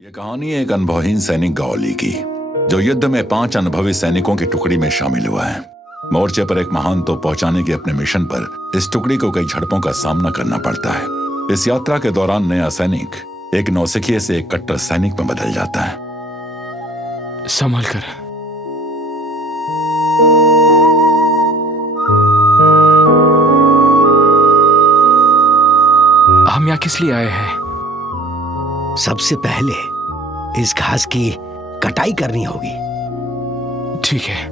ये कहानी एक अनुभवहीन सैनिक गौली की, जो युद्ध में 5 अनुभवी सैनिकों की टुकड़ी में शामिल हुआ है। मोर्चे पर एक महान तोप पहुंचाने के अपने मिशन पर इस टुकड़ी को कई झड़पों का सामना करना पड़ता है। इस यात्रा के दौरान नया सैनिक एक नौसिखिए से एक कट्टर सैनिक में बदल जाता है। संभल कर। हम यहाँ किस लिए आए हैं? सबसे पहले इस घास की कटाई करनी होगी। ठीक है।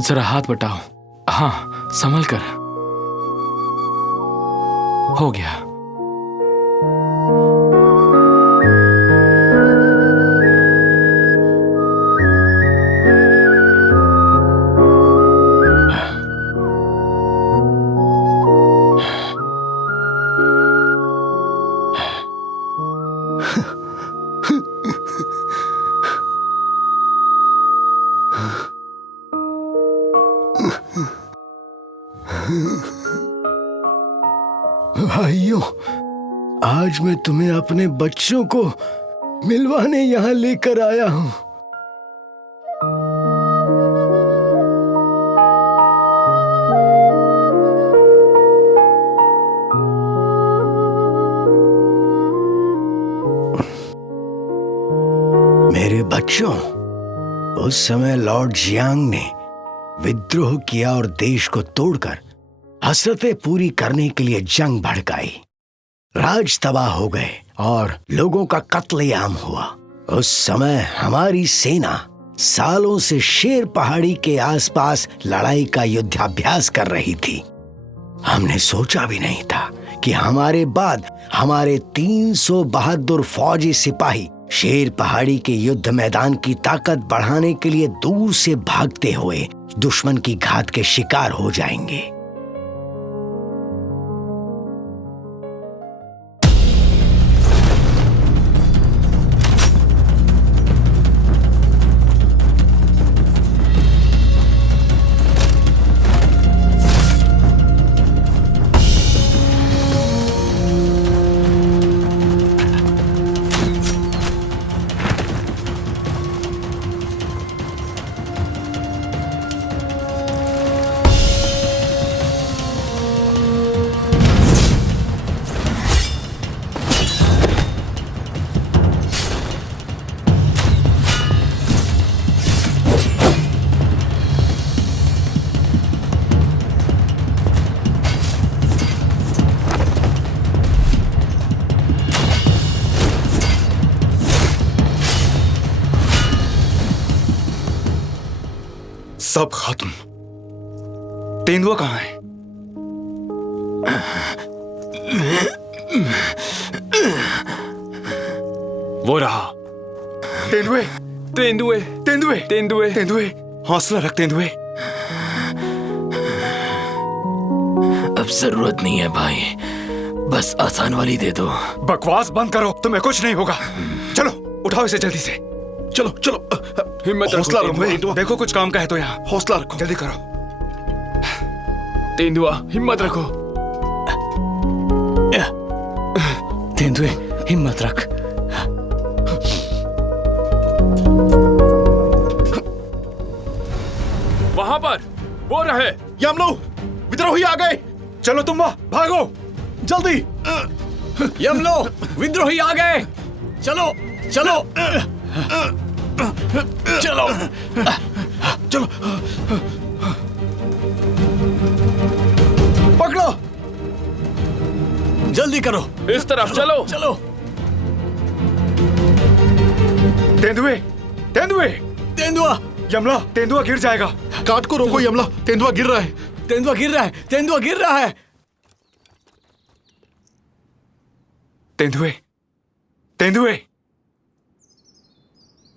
जरा हाथ बटाओ। हाँ, संभल कर। हो गया। भाइयों, आज मैं तुम्हें अपने बच्चों को मिलवाने यहां लेकर आया हूं। मेरे बच्चों, उस समय लॉर्ड जियांग ने विद्रोह किया और देश को तोड़कर हसरतें पूरी करने के लिए जंग भड़काई। राज तबाह हो गए और लोगों का कत्लेआम हुआ। उस समय हमारी सेना सालों से शेर पहाड़ी के आसपास लड़ाई का युद्धाभ्यास कर रही थी। हमने सोचा भी नहीं था कि हमारे बाद हमारे 300 बहादुर फौजी सिपाही शेर पहाड़ी के युद्ध मैदान की ताकत बढ़ाने के लिए दूर से भागते हुए दुश्मन की घात के शिकार हो जाएंगे। सब खत्म। तेंदुआ कहाँ है? वो रहा। तेंदुए, तेंदुए, तेंदुए, तेंदुए। तेंदुए, हौसला रख तेंदुए। अब जरूरत नहीं है भाई, बस आसान वाली दे दो। बकवास बंद करो, तुम्हें कुछ नहीं होगा। चलो उठाओ इसे जल्दी से। चलो चलो, हिम्मत रखो। हौसला रखो। देखो कुछ काम का है तो यहाँ। हौसला रखो, जल्दी करो। तेंदुआ, हिम्मत रखो। तेंदुए, हिम्मत रख। वहां पर वो रहे। यमलो, विद्रोही आ गए। चलो तुम भागो जल्दी। यमलो, विद्रोही आ गए। चलो चलो चलो चलो, पकड़ो। जल्दी करो, इस तरफ चलो। चलो। तेंदुए, तेंदुए, तेंदुआ, यमला, तेंदुआ गिर जाएगा। काट को रोको यमला, तेंदुआ गिर रहा है। तेंदुआ गिर रहा है, तेंदुआ गिर रहा है। तेंदुए, तेंदुए,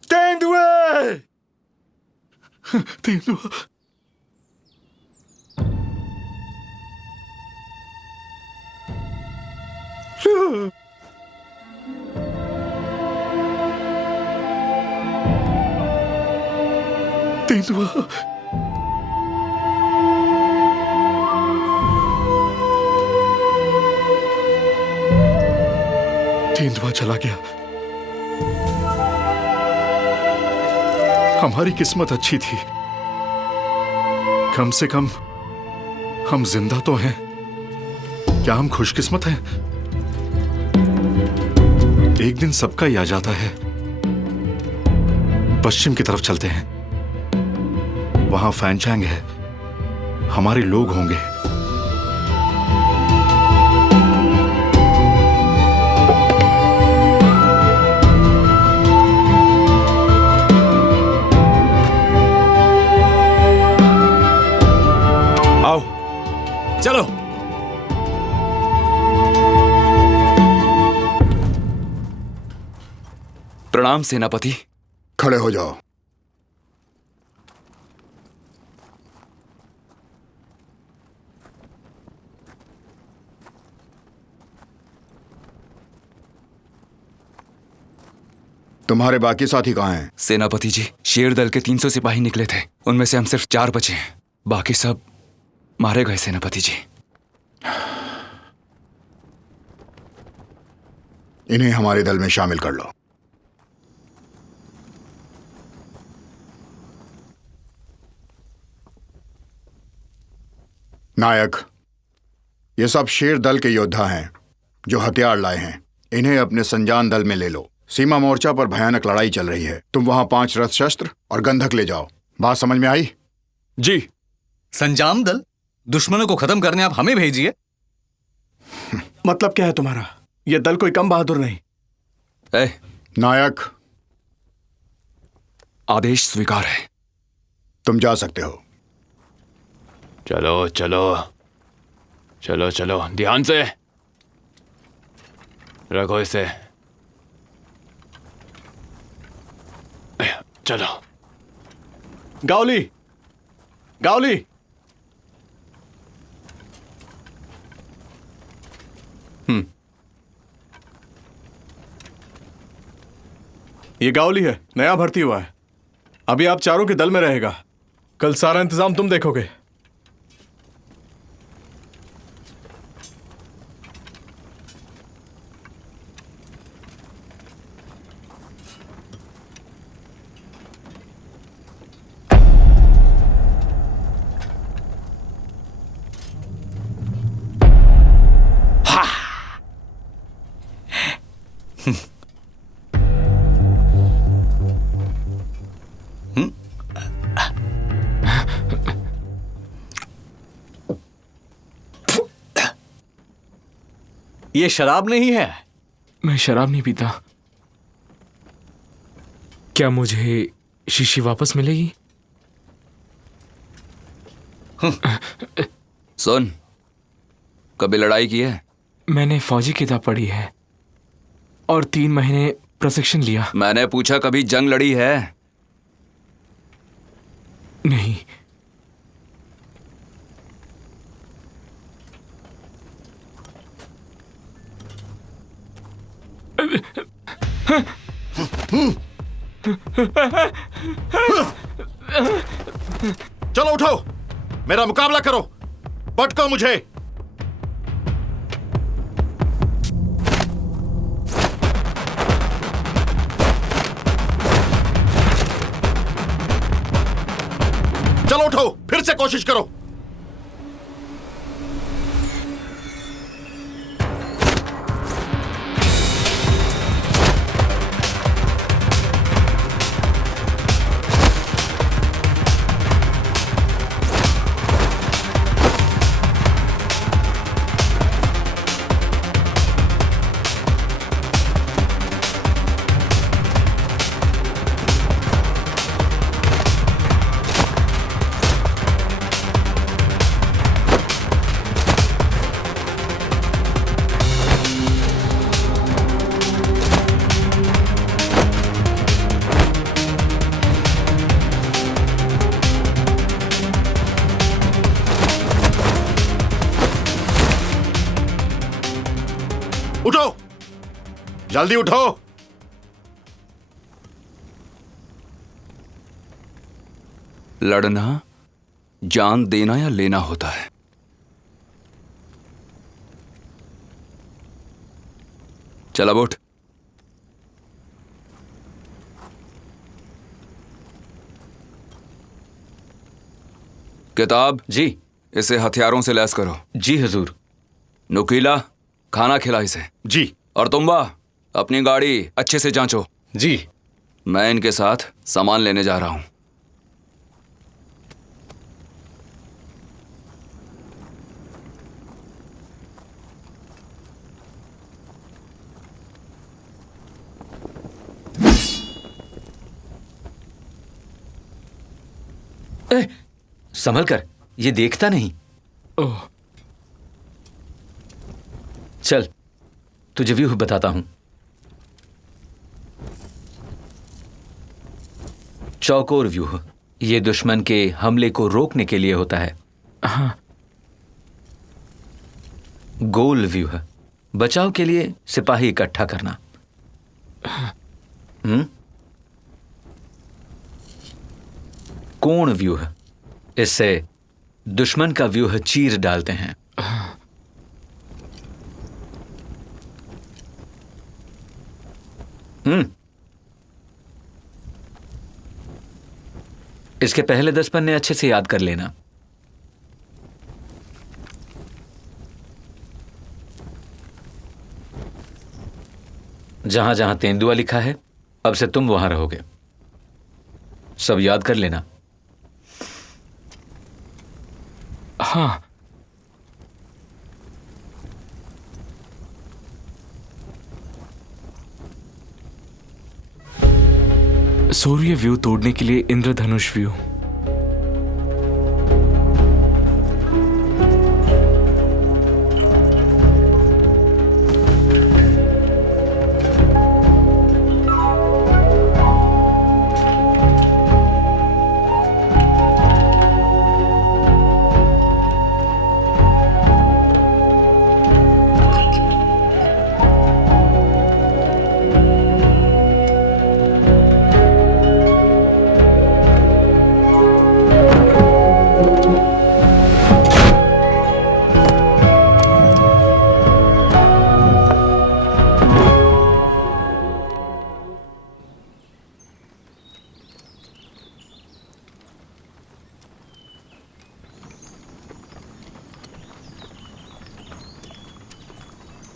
तेंदुए, तेंदुआ। तेंदुआ, तेंदुआ चला गया। हमारी किस्मत अच्छी थी, कम से कम हम जिंदा तो हैं। क्या हम खुशकिस्मत हैं? एक दिन सबका ही आ जाता है। पश्चिम की तरफ चलते हैं, वहां फैनचैंग है, हमारे लोग होंगे। आओ चलो। प्रणाम सेनापति। खड़े हो जाओ। तुम्हारे बाकी साथी कहाँ हैं? सेनापति जी, शेर दल के 300 सिपाही निकले थे, उनमें से हम सिर्फ 4 बचे हैं। बाकी सब मारे गए सेनापति जी। इन्हें हमारे दल में शामिल कर लो। नायक, ये सब शेर दल के योद्धा हैं जो हथियार लाए हैं। इन्हें अपने संजान दल में ले लो। सीमा मोर्चा पर भयानक लड़ाई चल रही है। तुम वहां 5 रथ शस्त्र और गंधक ले जाओ। बात समझ में आई? जी। संजाम दल? दुश्मनों को खत्म करने आप हमें भेजिए। मतलब क्या है तुम्हारा? यह दल कोई कम बहादुर नहीं। नायक, आदेश स्वीकार है। तुम जा सकते हो। चलो चलो चलो चलो, ध्यान से रखो इसे। चलो। गावली, गावली। ये गावली है, नया भर्ती हुआ है। अभी आप चारों के दल में रहेगा। कल सारा इंतजाम तुम देखोगे। ये शराब नहीं है। मैं शराब नहीं पीता। क्या मुझे शीशी वापस मिलेगी? सुन, कभी लड़ाई की है? मैंने फौजी किताब पढ़ी है और 3 महीने प्रशिक्षण लिया। मैंने पूछा कभी जंग लड़ी है? नहीं। चलो उठो, मेरा मुकाबला करो। पटको मुझे। चलो उठो, फिर से कोशिश करो। उठो, जल्दी उठो। लड़ना जान देना या लेना होता है। चल अब उठ। किताब जी इसे हथियारों से लैस करो। जी हुजूर। नुकीला, खाना खिला इसे। जी। और तुम्बा, अपनी गाड़ी अच्छे से जांचो। जी। मैं इनके साथ सामान लेने जा रहा हूं। संभल कर, ये देखता नहीं। ओह, चल तुझे व्यूह बताता हूं। चौकोर व्यूह ये दुश्मन के हमले को रोकने के लिए होता है। हाँ। गोल व्यूह बचाव के लिए सिपाही इकट्ठा करना। कोण व्यूह इससे दुश्मन का व्यूह चीर डालते हैं। इसके पहले 10 पन्ने अच्छे से याद कर लेना। जहां जहां तेंदुआ लिखा है अब से तुम वहां रहोगे। सब याद कर लेना। हाँ। सूर्य व्यू तोड़ने के लिए इंद्रधनुष व्यू।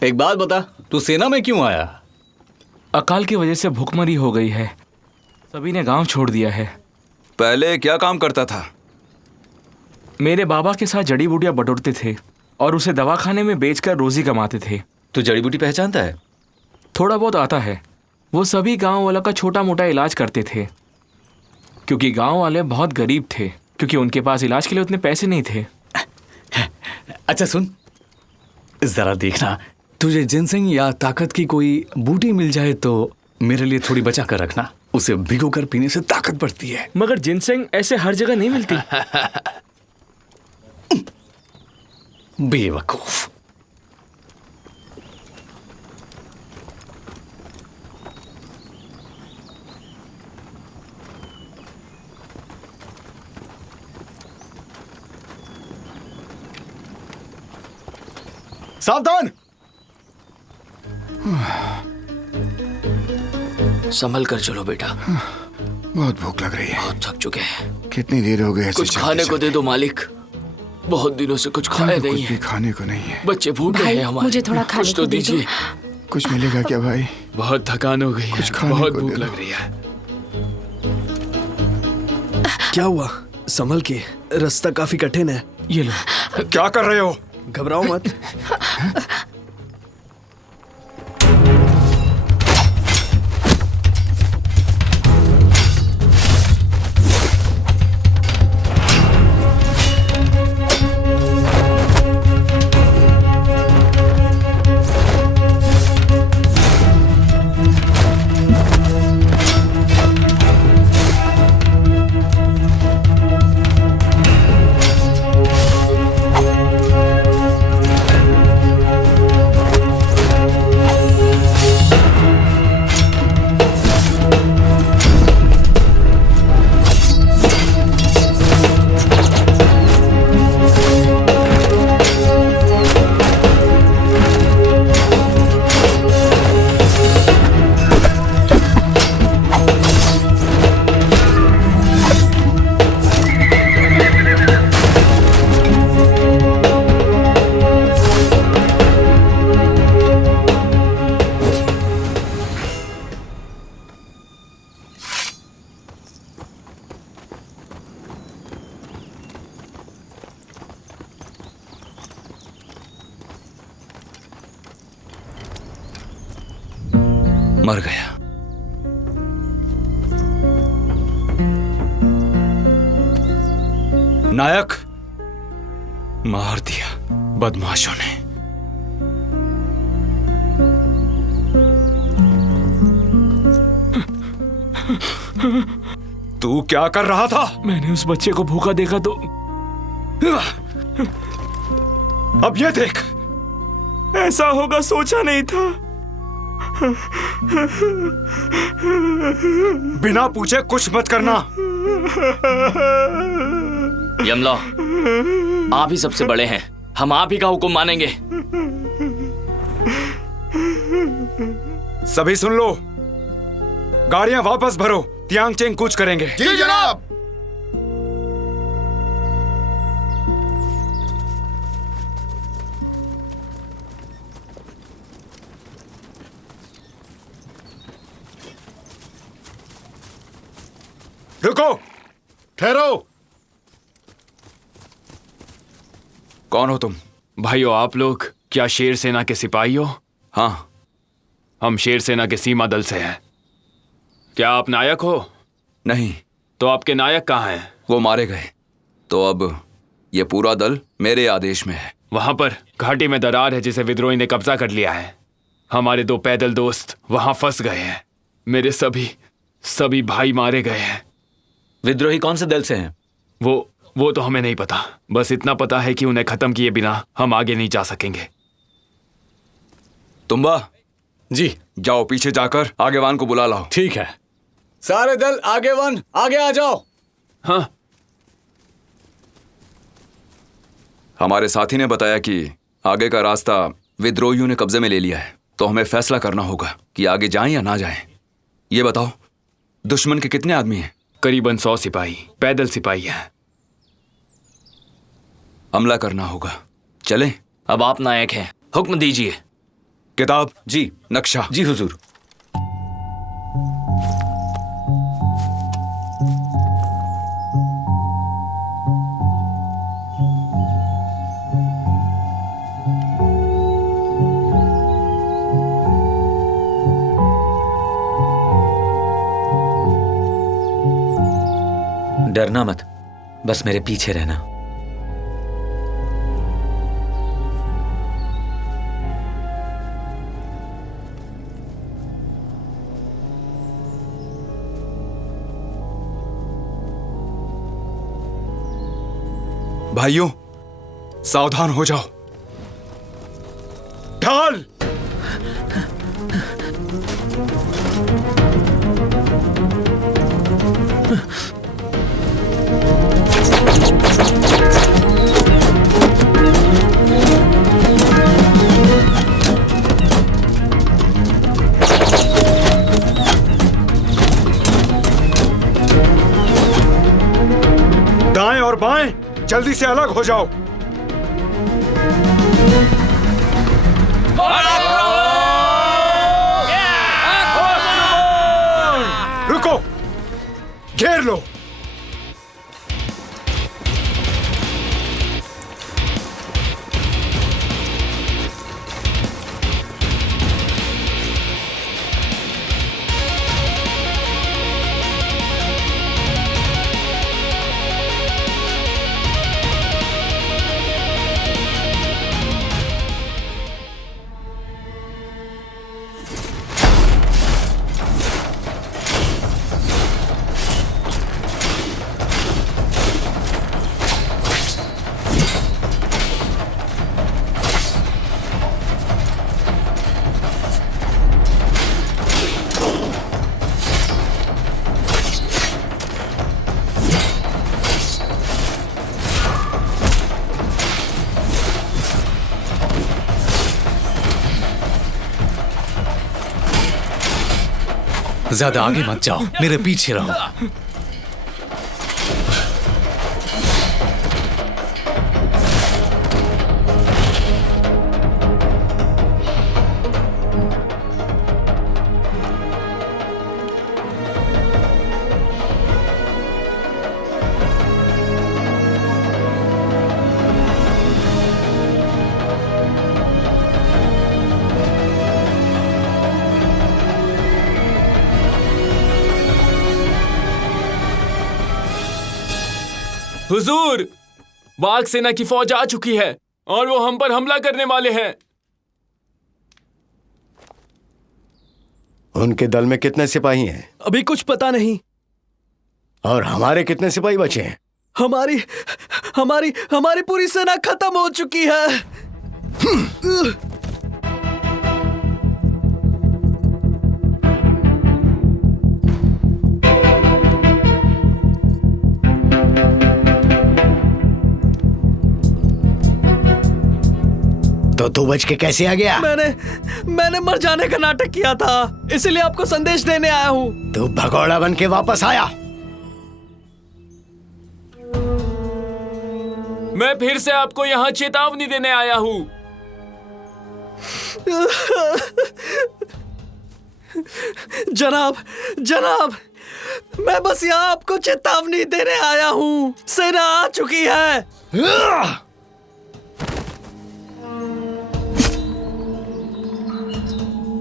एक बात बता, तू सेना में क्यों आया? अकाल की वजह से भूखमरी हो गई है, सभी ने गांव छोड़ दिया है। पहले क्या काम करता था? मेरे बाबा के साथ जड़ी बूटियां बटोरते थे और उसे दवाखाने में बेचकर रोजी कमाते थे। तू जड़ी बूटी पहचानता है? थोड़ा बहुत आता है। वो सभी गांव वालों का छोटा मोटा इलाज करते थे, क्योंकि गांव वाले बहुत गरीब थे, क्योंकि उनके पास इलाज के लिए उतने पैसे नहीं थे। अच्छा सुन, जरा देखना, तुझे जिनसेंग या ताकत की कोई बूटी मिल जाए तो मेरे लिए थोड़ी बचा कर रखना। उसे भिगोकर पीने से ताकत बढ़ती है। मगर जिनसेंग ऐसे हर जगह नहीं मिलती। बेवकूफ। सावधान। संभल कर चलो बेटा, बहुत भूख लग रही है। बहुत थक चुके हैं। कितनी देर हो गई ऐसे कुछ चलते खाने को चलते? दे दो मालिक, बहुत दिनों से कुछ खाया कुछ नहीं भी है। खाने को नहीं है। बच्चे भूखे भाई, हैं हमारे। मुझे थोड़ा खाने कुछ तो को दे दो। दीजिए। कुछ मिलेगा क्या भाई? बहुत थकान हो गई है, कुछ खाने बहुत को भूख दे लग दो। रही है। क्या हुआ? संभल के, रास्ता काफी कठिन है। ये लो। क्या कर रहे हो? घबराओ मत। मर गया। नायक मार दिया बदमाशों ने। तू क्या कर रहा था? मैंने उस बच्चे को भूखा देखा तो। अब ये देख, ऐसा होगा सोचा नहीं था। बिना पूछे कुछ मत करना। यमला, आप ही सबसे बड़े हैं, हम आप ही का हुक्म मानेंगे। सभी सुन लो, गाड़ियां वापस भरो, तियांगचेंग कूच करेंगे। जी जनाब। रुको, ठहरो। कौन हो तुम? भाइयों, आप लोग क्या शेर सेना के सिपाही हो? हाँ, हम शेर सेना के सीमा दल से हैं। क्या आप नायक हो? नहीं। तो आपके नायक कहाँ हैं? वो मारे गए, तो अब ये पूरा दल मेरे आदेश में है। वहां पर घाटी में दरार है जिसे विद्रोही ने कब्जा कर लिया है। हमारे 2 पैदल दोस्त वहां फंस गए हैं। मेरे सभी भाई मारे गए हैं। विद्रोही कौन से दल से हैं? वो तो हमें नहीं पता। बस इतना पता है कि उन्हें खत्म किए बिना हम आगे नहीं जा सकेंगे। तुम्बा, जी जाओ पीछे जाकर आगेवान को बुला लाओ। ठीक है। सारे दल आगेवान आगे आ जाओ। हाँ। हमारे साथी ने बताया कि आगे का रास्ता विद्रोहियों ने कब्जे में ले लिया है, तो हमें फैसला करना होगा कि आगे जाएं या ना जाएं। ये बताओ, दुश्मन के कितने आदमी हैं? करीबन 100 सिपाही, पैदल सिपाही हैं। हमला करना होगा। चलें? अब आप नायक हैं, हुक्म दीजिए। किताब जी। नक्शा जी हुजूर। डरना मत, बस मेरे पीछे रहना। भाइयों, सावधान हो जाओ। ढाल! दाएं और बाएं, जल्दी से अलग हो जाओ। रुको, घेर लो। ज्यादा आगे मत जाओ, मेरे पीछे रहो। हुजूर, बाघ सेना की फौज आ चुकी है और वो हम पर हमला करने वाले हैं। उनके दल में कितने सिपाही हैं? अभी कुछ पता नहीं। और हमारे कितने सिपाही बचे हैं? हमारी हमारी हमारी पूरी सेना खत्म हो चुकी है। तो तू बच के कैसे आ गया? मैंने मर जाने का नाटक किया था, इसलिए आपको संदेश देने आया हूँ। तू भगोड़ा बन के वापस आया। मैं फिर से आपको यहाँ चेतावनी देने आया हूँ। जनाब, मैं बस यहाँ आपको चेतावनी देने आया हूँ। सेना आ चुकी है।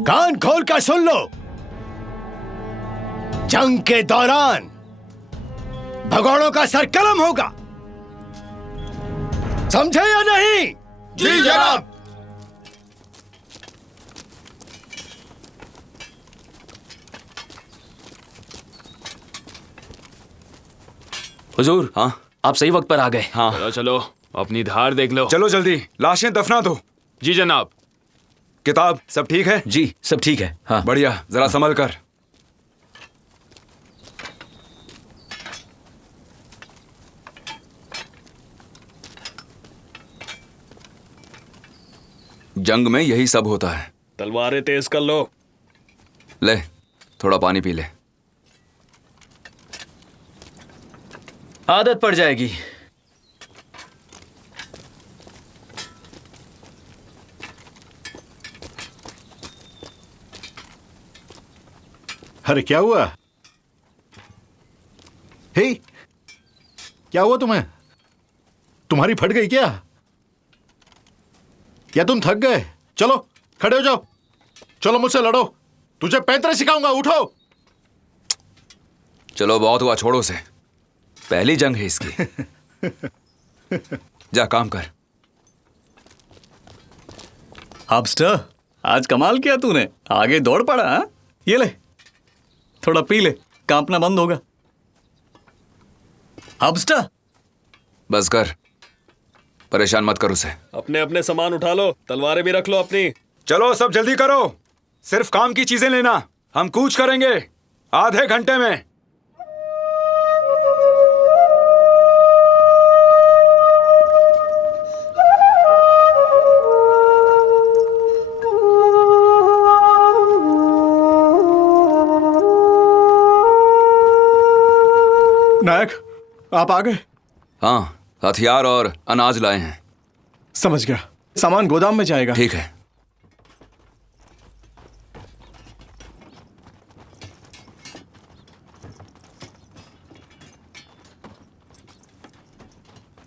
कान खोल कर सुन लो। जंग के दौरान भगोड़ों का सर कलम होगा, समझे या नहीं? जी जनाब। हुजूर, हाँ, आप सही वक्त पर आ गए। हाँ, चलो चलो, अपनी धार देख लो। चलो जल्दी, लाशें दफना दो। जी जनाब। किताब सब ठीक है? जी सब ठीक है। हाँ बढ़िया, जरा संभल कर। जंग में यही सब होता है। तलवारें तेज कर लो। ले, थोड़ा पानी पी ले। आदत पड़ जाएगी। अरे क्या हुआ? हे, क्या हुआ तुम्हें? तुम्हारी फट गई क्या? या तुम थक गए? चलो खड़े हो जाओ, चलो मुझसे लड़ो, तुझे पैंतरे सिखाऊंगा, उठो। चलो बहुत हुआ, छोड़ो से। पहली जंग है इसकी। जा काम कर। हॉब्स्टर, आज कमाल किया तूने, आगे दौड़ पड़ा। हाँ, ये ले, थोड़ा पी ले, कांपना बंद होगा। हॉब्स्टर, बस कर, परेशान मत कर उसे। अपने अपने सामान उठा लो, तलवारें भी रख लो अपनी। चलो सब जल्दी करो, सिर्फ काम की चीजें लेना। हम कूच करेंगे आधे घंटे में। नायक, आप आ गए? हाँ, हथियार और अनाज लाए हैं। समझ गया, सामान गोदाम में जाएगा। ठीक है।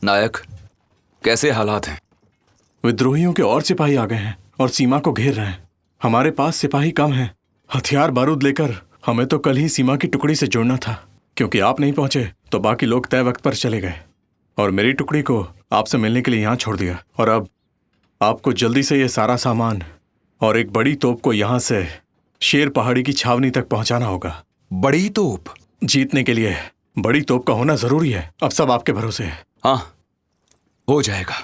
नायक, कैसे हालात हैं? विद्रोहियों के और सिपाही आ गए हैं और सीमा को घेर रहे हैं। हमारे पास सिपाही कम हैं। हथियार बारूद लेकर हमें तो कल ही सीमा की टुकड़ी से जुड़ना था, क्योंकि आप नहीं पहुंचे तो बाकी लोग तय वक्त पर चले गए और मेरी टुकड़ी को आपसे मिलने के लिए यहाँ छोड़ दिया। और अब आपको जल्दी से ये सारा सामान और एक बड़ी तोप को यहाँ से शेर पहाड़ी की छावनी तक पहुंचाना होगा। बड़ी तोप? जीतने के लिए बड़ी तोप का होना जरूरी है। अब सब आपके भरोसे है। हाँ, हो जाएगा।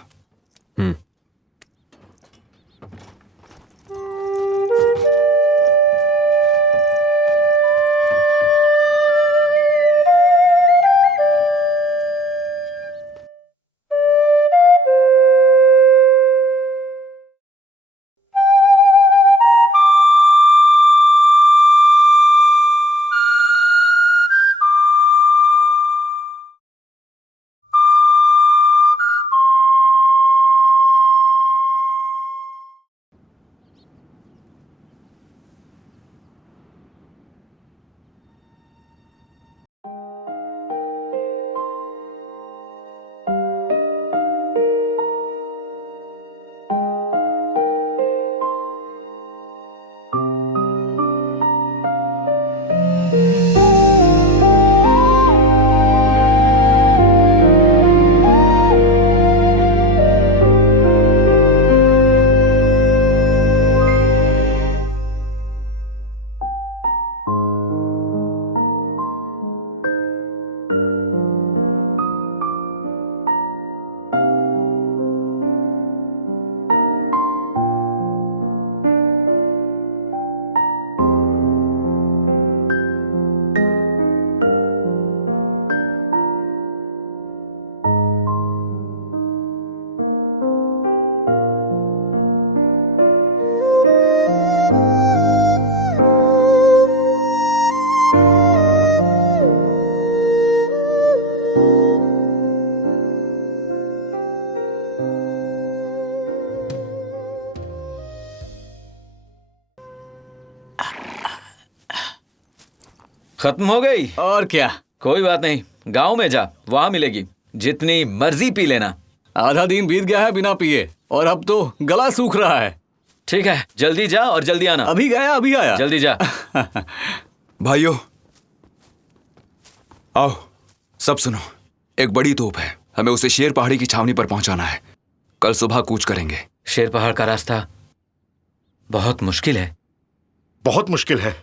खत्म हो गई? और क्या, कोई बात नहीं, गांव में जा, वहां मिलेगी, जितनी मर्जी पी लेना। आधा दिन बीत गया है बिना पिए और अब तो गला सूख रहा है। ठीक है, जल्दी जा और जल्दी आना। अभी गया अभी आया। जल्दी जा। भाइयों आओ, सब सुनो। एक बड़ी तोप है, हमें उसे शेर पहाड़ी की छावनी पर पहुंचाना है। कल सुबह कूच करेंगे। शेर पहाड़ का रास्ता बहुत मुश्किल है। बहुत मुश्किल है।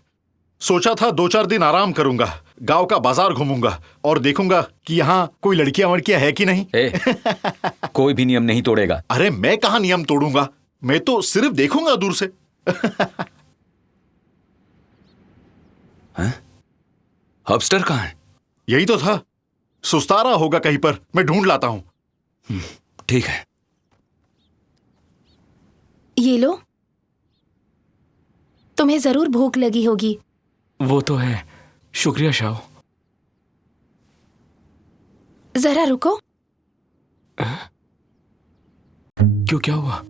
सोचा था 2-4 दिन आराम करूंगा, गांव का बाजार घूमूंगा और देखूंगा कि यहाँ कोई लड़कियां वड़कियां है कि नहीं। कोई भी नियम नहीं तोड़ेगा। अरे मैं कहाँ नियम तोड़ूंगा, मैं तो सिर्फ देखूंगा दूर से। हबस्टर कहाँ है? यही तो था, सुस्तारा होगा कहीं पर, मैं ढूंढ लाता हूं। ठीक है। ये लो, तुम्हें जरूर भूख लगी होगी। वो तो है, शुक्रिया शाओ। जरा रुको। क्यों, क्या हुआ?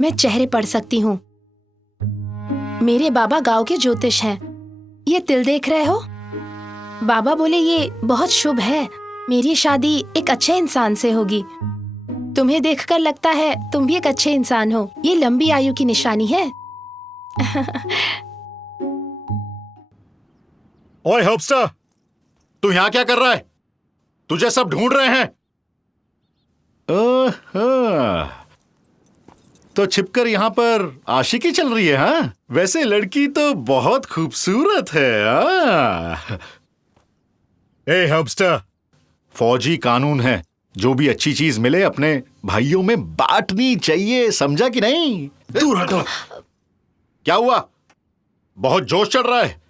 मैं चेहरे पढ़ सकती हूँ। मेरे बाबा गांव के ज्योतिष हैं। ये तिल देख रहे हो? बाबा बोले ये बहुत शुभ है, मेरी शादी एक अच्छे इंसान से होगी। तुम्हें देखकर लगता है तुम भी एक अच्छे इंसान हो। ये लंबी आयु की निशानी है। ओए हॉपस्टर, तू यहां क्या कर रहा है? तुझे सब ढूंढ रहे हैं। तो छिपकर यहां पर आशिकी चल रही है? हाँ, वैसे लड़की तो बहुत खूबसूरत है। ए हॉपस्टर, फौजी कानून है, जो भी अच्छी चीज मिले अपने भाइयों में बांटनी चाहिए, समझा कि नहीं? दूर हटो। क्या हुआ? बहुत जोश चढ़ रहा है।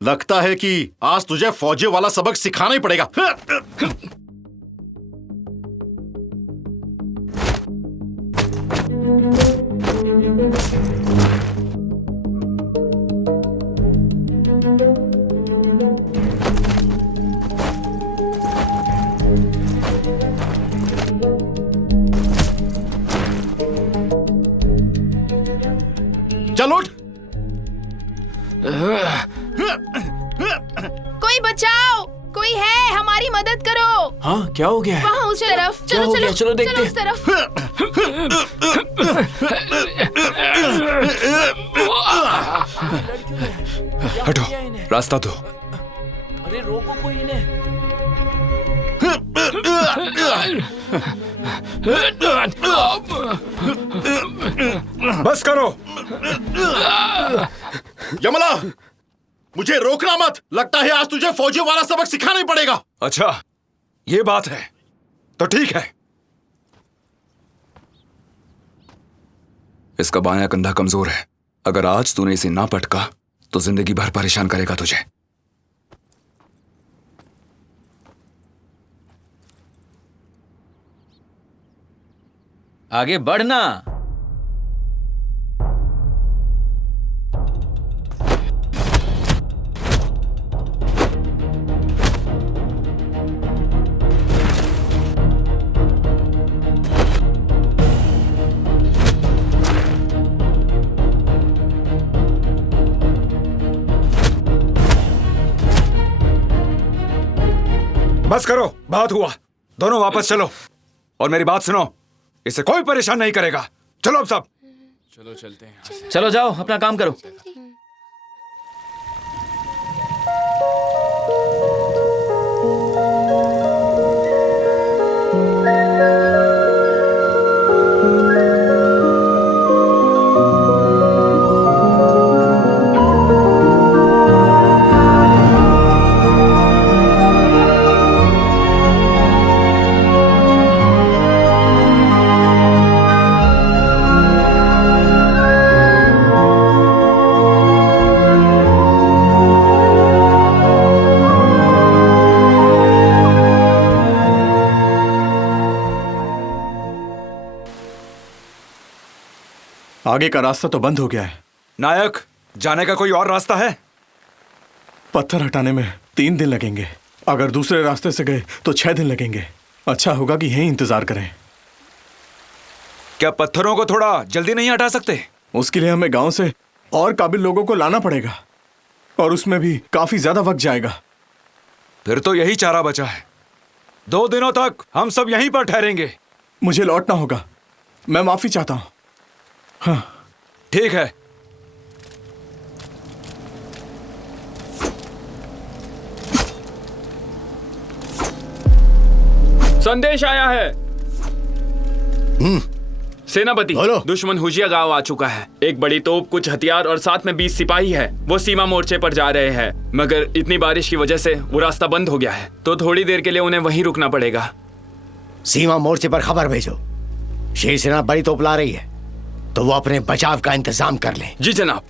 लगता है कि आज तुझे फौजी वाला सबक सिखाना ही पड़ेगा। चल उठ। कोई बचाओ, कोई है, हमारी मदद करो। हाँ, क्या हो गया है? वहाँ उस तरफ। चलो चलो चलो देखते उस तरफ। हटो, रास्ता दो। अरे रोको कोई इन्हें। बस करो। यमला, मुझे रोकना मत। लगता है आज तुझे फौजी वाला सबक सिखाना ही पड़ेगा। अच्छा, ये बात है तो ठीक है। इसका बायां कंधा कमजोर है। अगर आज तूने इसे ना पटका तो जिंदगी भर परेशान करेगा तुझे। आगे बढ़ना। बस करो, बात हुआ। दोनों वापस चलो और मेरी बात सुनो, इसे कोई परेशान नहीं करेगा। चलो अब सब। चलो चलते हैं। चलो जाओ, अपना काम करो। आगे का रास्ता तो बंद हो गया है। नायक, जाने का कोई और रास्ता है? पत्थर हटाने में 3 दिन लगेंगे। अगर दूसरे रास्ते से गए तो 6 दिन लगेंगे। अच्छा होगा कि यहीं इंतजार करें। क्या पत्थरों को थोड़ा जल्दी नहीं हटा सकते? उसके लिए हमें गांव से और काबिल लोगों को लाना पड़ेगा। और उसमें भी काफी ज्यादा वक्त जाएगा। फिर तो यही चारा बचा है। 2 दिनों तक हम सब यहीं पर ठहरेंगे। मुझे लौटना होगा, मैं माफी चाहता हूं। हाँ ठीक है। संदेश आया है। सेनापति, दुश्मन हुजिया गांव आ चुका है। एक बड़ी तोप, कुछ हथियार और साथ में 20 सिपाही है। वो सीमा मोर्चे पर जा रहे हैं, मगर इतनी बारिश की वजह से वो रास्ता बंद हो गया है, तो थोड़ी देर के लिए उन्हें वहीं रुकना पड़ेगा। सीमा मोर्चे पर खबर भेजो, शेर सेना बड़ी तोप ला रही है, तो वो अपने बचाव का इंतजाम कर लें। जी जनाब।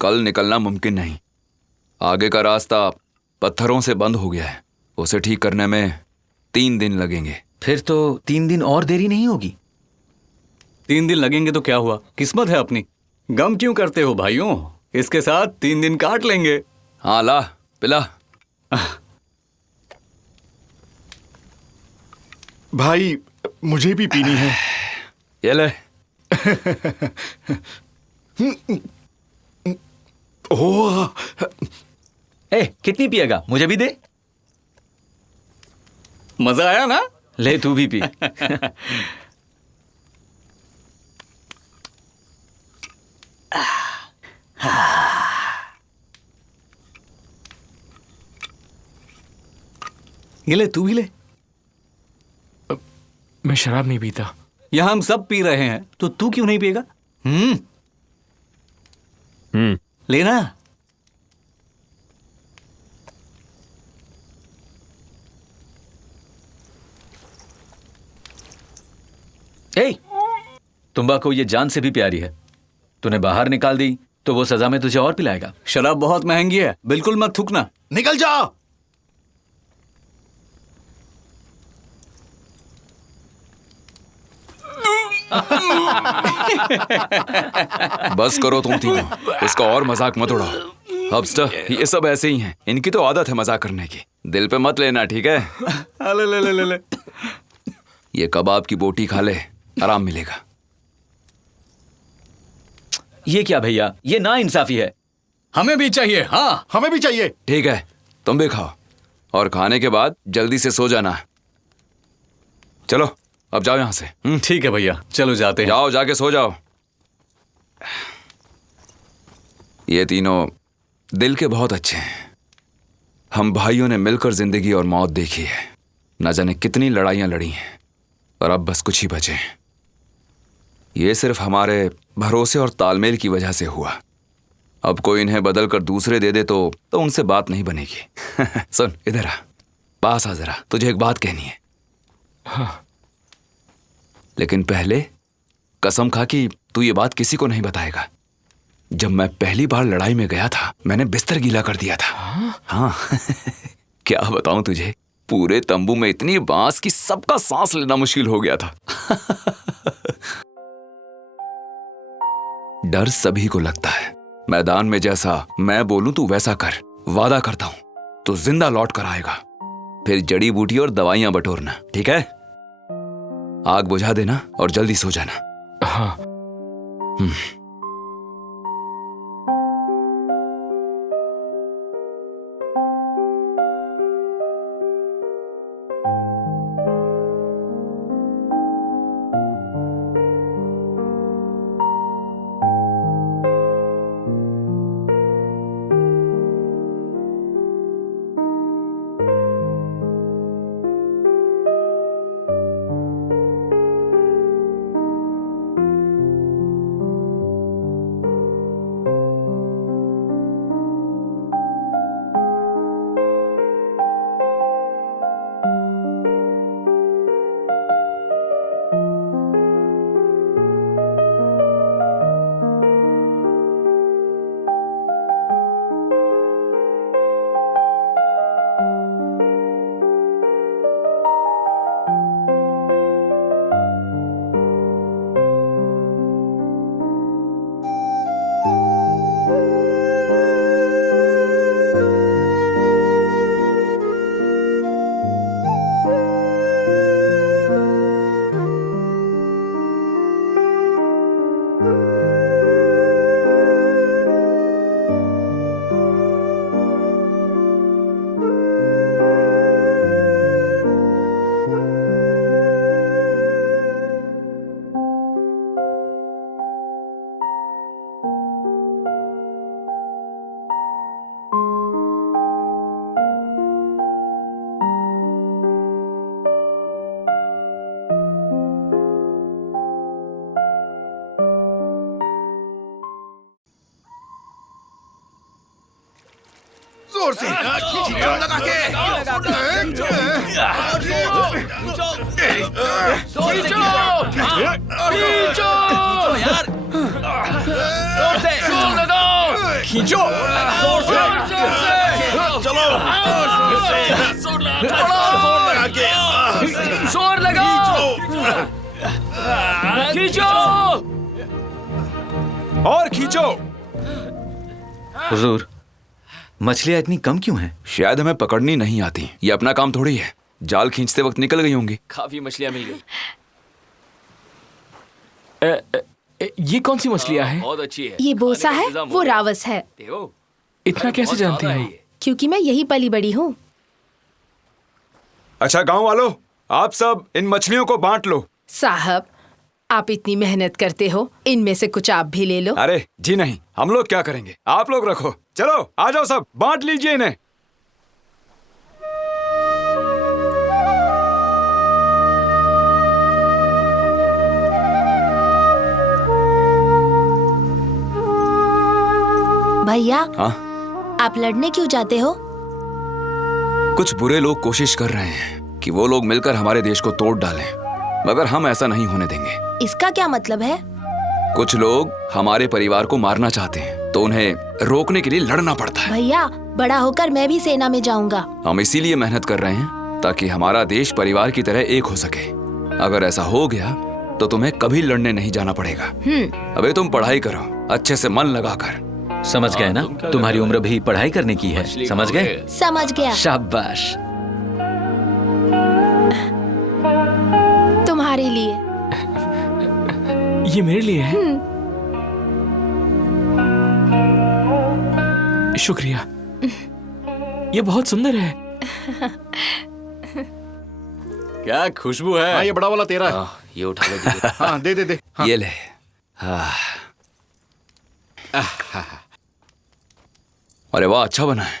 कल निकलना मुमकिन नहीं। आगे का रास्ता पत्थरों से बंद हो गया है। उसे ठीक करने में 3 दिन लगेंगे। फिर तो 3 दिन और देरी नहीं होगी। 3 दिन लगेंगे तो क्या हुआ, किस्मत है अपनी। गम क्यों करते हो भाइयों, इसके साथ 3 दिन काट लेंगे। हाँ ला पिला। भाई मुझे भी पीनी है। ये ले। ओह, कितनी पिएगा, मुझे भी दे। मजा आया ना? ले तू भी पी। ये ले, तू भी ले। मैं शराब नहीं पीता। यहां हम सब पी रहे हैं, तो तू क्यों नहीं पिएगा? लेना। तुम्बाकू ये जान से भी प्यारी है। तूने बाहर निकाल दी तो वो सजा में तुझे और पिलाएगा। शराब बहुत महंगी है, बिल्कुल मत थूकना। निकल जाओ। बस करो तुम तीनों, इसका और मजाक मत उड़ाओ। हब्स्टर, ये सब ऐसे ही हैं। इनकी तो आदत है मजाक करने की। दिल पे मत लेना, ठीक है? ले ले ले ले। ये कबाब की बोटी खा ले, आराम मिलेगा। ये क्या भैया, ये ना इंसाफी है। हमें भी चाहिए। हाँ हमें भी चाहिए। ठीक है, तुम भी खाओ, और खाने के बाद जल्दी से सो जाना। चलो अब जाओ यहां से। ठीक है भैया, चलो जाते हैं। जाओ, जाके सो जाओ। ये तीनों दिल के बहुत अच्छे हैं। हम भाइयों ने मिलकर जिंदगी और मौत देखी है। न जाने कितनी लड़ाइयां लड़ी हैं, और अब बस कुछ ही बचे हैं। ये सिर्फ हमारे भरोसे और तालमेल की वजह से हुआ। अब कोई इन्हें बदल कर दूसरे दे दे तो उनसे बात नहीं बनेगी। सुन, इधर आ, पास आ जरा, तुझे एक बात कहनी है। हाँ। लेकिन पहले कसम खा कि तू ये बात किसी को नहीं बताएगा। जब मैं पहली बार लड़ाई में गया था, मैंने बिस्तर गीला कर दिया था। हाँ। क्या बताऊं तुझे, पूरे तंबू में इतनी बांस कि सबका सांस लेना मुश्किल हो गया था। डर सभी को लगता है। मैदान में जैसा मैं बोलूं तू वैसा कर, वादा करता हूं तो जिंदा लौट कर आएगा। फिर जड़ी बूटी और दवाइयां बटोरना, ठीक है? आग बुझा देना और जल्दी सो जाना। हाँ। खींचो। चलो, जोर लगाओ, खींचो और खींचो। हुजूर, मछलियां इतनी कम क्यों हैं? शायद हमें पकड़नी नहीं आती। ये अपना काम थोड़ी है। जाल खींचते वक्त निकल गई होंगी। काफी मछलियां मिल गई। ये कौन सी मछलियां हैं? बहुत अच्छी है। ये बोसा है, वो रावस है। इतना कैसे जानती हो? क्योंकि मैं यही पली बड़ी हूँ। अच्छा गांव वालों, आप सब इन मछलियों को बांट लो। साहब, आप इतनी मेहनत करते हो, इनमें से कुछ आप भी ले लो। अरे जी नहीं, हम लोग क्या करेंगे, आप लोग रखो। चलो आ जाओ, सब बांट लीजिए इन्हें। भैया, हाँ, आप लड़ने क्यों जाते हो? कुछ बुरे लोग कोशिश कर रहे हैं कि वो लोग मिलकर हमारे देश को तोड़ डालें, मगर हम ऐसा नहीं होने देंगे। इसका क्या मतलब है? कुछ लोग हमारे परिवार को मारना चाहते हैं, तो उन्हें रोकने के लिए लड़ना पड़ता है। भैया, बड़ा होकर मैं भी सेना में जाऊंगा। हम इसीलिए मेहनत कर रहे हैं ताकि हमारा देश परिवार की तरह एक हो सके। अगर ऐसा हो गया तो तुम्हें कभी लड़ने नहीं जाना पड़ेगा। अबे तुम पढ़ाई करो अच्छे से मन लगाकर। समझ गए ना? तुम्हारी उम्र भी पढ़ाई करने की है। समझ गए? समझ गया। शाबाश। तुम्हारे लिए। ये मेरे लिए है। शुक्रिया, ये बहुत सुंदर है। क्या खुशबू है। हाँ, ये बड़ा वाला तेरा है। ये उठा लो दीदी। हाँ, दे दे दे। हाँ। ये ले। हाँ। अरे वाह, अच्छा बना है।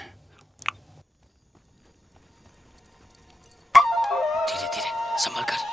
धीरे धीरे संभल कर।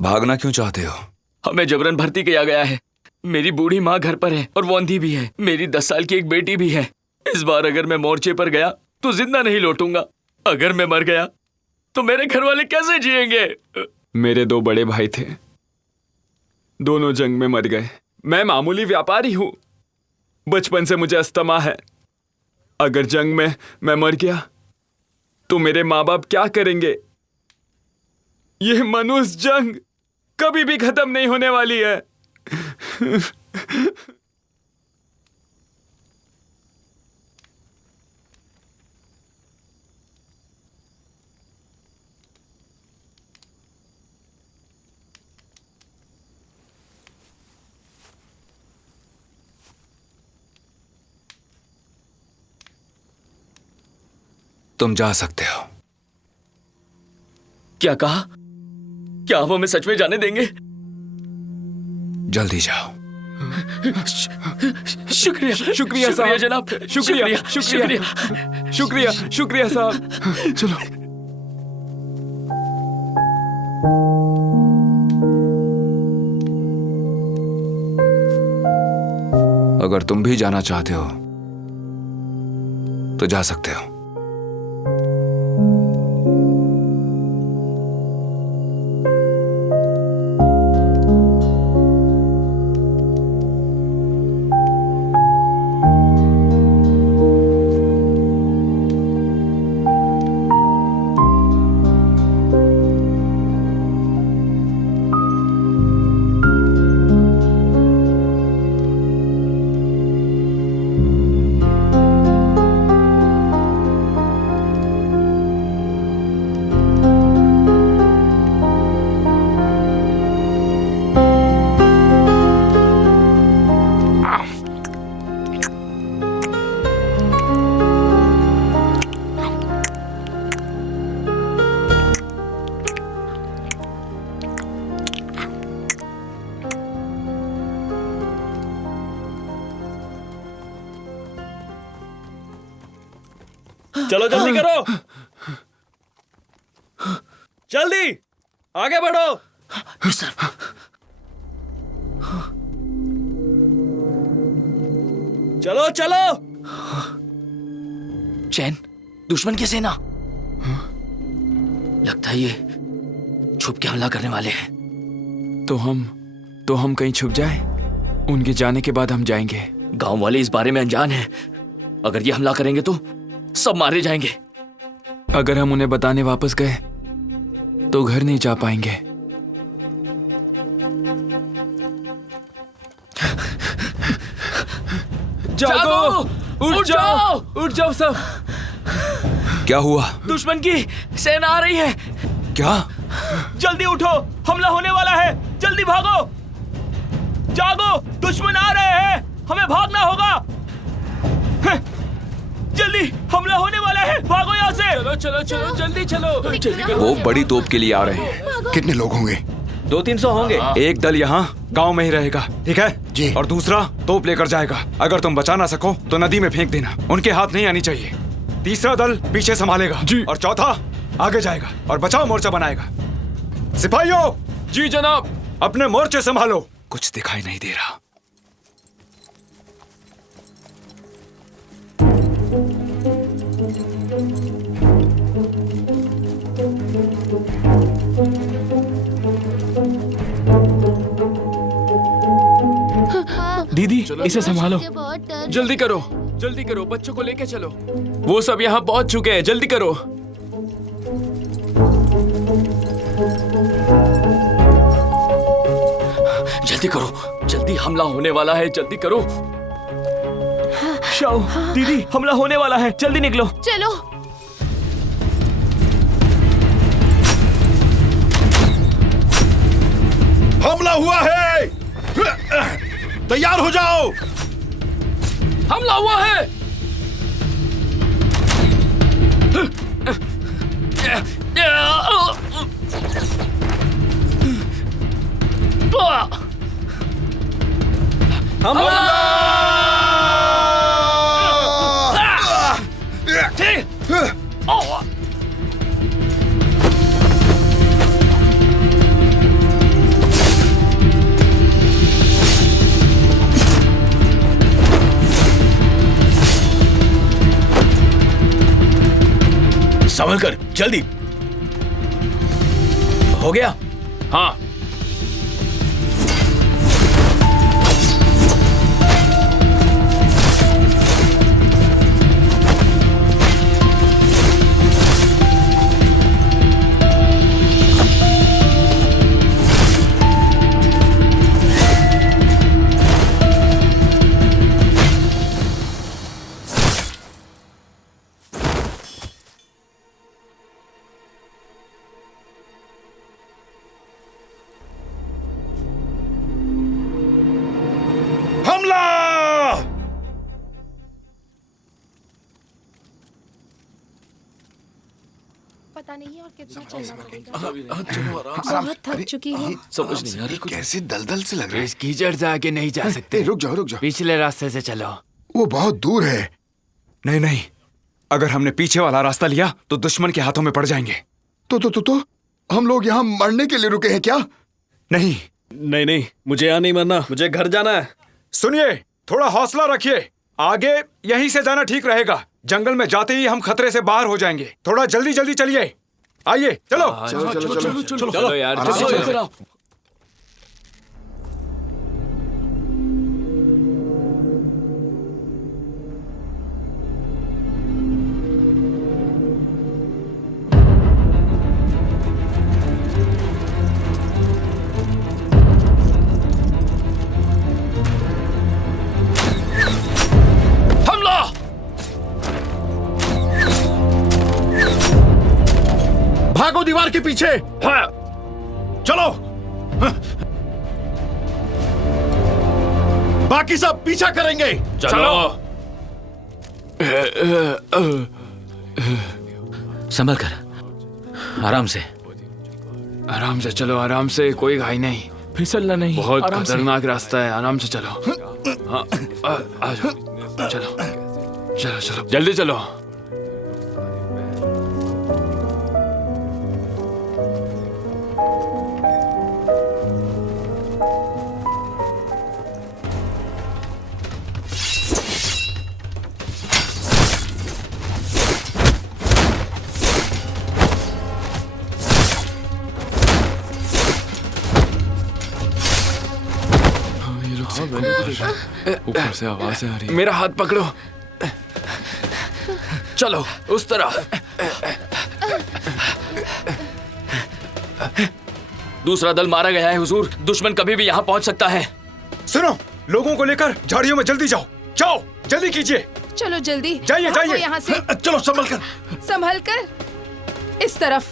भागना क्यों चाहते हो? हमें जबरन भर्ती किया गया है। मेरी बूढ़ी माँ घर पर है और वो अंधी भी है। मेरी 10 साल की एक बेटी भी है। इस बार अगर मैं मोर्चे पर गया तो जिंदा नहीं लौटूंगा। अगर मैं मर गया तो मेरे घर वाले कैसे जिएंगे? मेरे 2 बड़े भाई थे, दोनों जंग में मर गए। मैं मामूली व्यापारी हूं। बचपन से मुझे अस्थमा है। अगर जंग में मैं मर गया तो मेरे माँ बाप क्या करेंगे? यह मनुष्य जंग कभी भी खत्म नहीं होने वाली है। तुम जा सकते हो। क्या कहा? क्या आप हमें सच में जाने देंगे? जल्दी जाओ। शुक्रिया, शुक्रिया साहब, जनाब। शुक्रिया, शुक्रिया, शुक्रिया, शुक्रिया साहब। चलो। अगर तुम भी जाना चाहते हो तो जा सकते हो। चलो जल्दी करो, जल्दी आगे बढ़ो। चलो चलो। चैन, दुश्मन की सेना। लगता है ये छुप के हमला करने वाले हैं। तो हम कहीं छुप जाए? उनके जाने के बाद हम जाएंगे। गांव वाले इस बारे में अनजान हैं। अगर ये हमला करेंगे तो सब मारे जाएंगे। अगर हम उन्हें बताने वापस गए तो घर नहीं जा पाएंगे। जागो! उठ जाओ! उठ जाओ सब! क्या हुआ? दुश्मन की सेना आ रही है। क्या? जल्दी उठो, हमला होने वाला है। जल्दी भागो, जागो, दुश्मन आ रहे हैं, हमें भागना होगा। जल्दी, हमला होने वाला है, भागो यहाँ से। चलो चलो चलो, जल्दी चलो। वो बड़ी तोप के लिए आ रहे हैं। कितने लोग होंगे? 200-300 होंगे। एक दल यहाँ गांव में ही रहेगा, ठीक है जी। और दूसरा तोप लेकर जाएगा। अगर तुम बचा ना सको तो नदी में फेंक देना, उनके हाथ नहीं आनी चाहिए। तीसरा दल पीछे संभालेगा जी, और चौथा आगे जाएगा और बचाव मोर्चा बनाएगा। सिपाहियों! जी जनाब। अपने मोर्चे संभालो। कुछ दिखाई नहीं दे रहा। दीदी, इसे संभालो। जल्दी करो, जल्दी करो, बच्चों को लेके चलो। वो सब यहाँ पहुंच चुके हैं, जल्दी करो। जल्दी करो, जल्दी हमला होने वाला है, जल्दी करो। शाओ, दीदी, हमला होने वाला है, जल्दी निकलो। चलो। हमला हुआ है, तैयार हो जाओ। हमला हुआ है। संभल कर, जल्दी। हो गया? हाँ। पता नहीं और कितना चलना पड़ेगा। बहुत थक चुकी हूँ। समझ नहीं आ रही कुछ। कैसे दलदल से लग रहे हैं। इस कीचड़ से आगे नहीं जा सकते। रुक जाओ, रुक जाओ। पिछले रास्ते से चलो। वो बहुत दूर है। नहीं नहीं, अगर हमने पीछे वाला रास्ता लिया तो दुश्मन के हाथों में पड़ जाएंगे। तो हम लोग यहाँ मरने के लिए रुके हैं क्या? नहीं नहीं, मुझे यहाँ नहीं मरना, मुझे घर जाना है। सुनिए, थोड़ा हौसला रखिए। आगे यहीं से जाना ठीक रहेगा। जंगल में जाते ही हम खतरे से बाहर हो जाएंगे। थोड़ा जल्दी जल्दी चलिए। आइए, चलो चलो यार, जल्दी चलो। भागो दीवार के पीछे। हाँ। चलो। बाकी सब पीछा करेंगे। चलो। संभल कर, आराम से। आराम से चलो, आराम से, कोई घाई नहीं, फिसलना नहीं। बहुत खतरनाक रास्ता है। आराम से चलो। हाँ, आ जाओ। चलो चलो चलो, जल्दी चलो। ऊपर से आवाजें आ रही हैं। मेरा हाथ पकड़ो, चलो उस तरफ। दूसरा दल मारा गया है हुजूर। दुश्मन कभी भी यहाँ पहुंच सकता है। सुनो, लोगों को लेकर झाड़ियों में जल्दी जाओ। जाओ, जल्दी कीजिए। चलो जल्दी जाइए भागो जाइए यहाँ से। चलो, संभल कर, संभल कर, इस तरफ।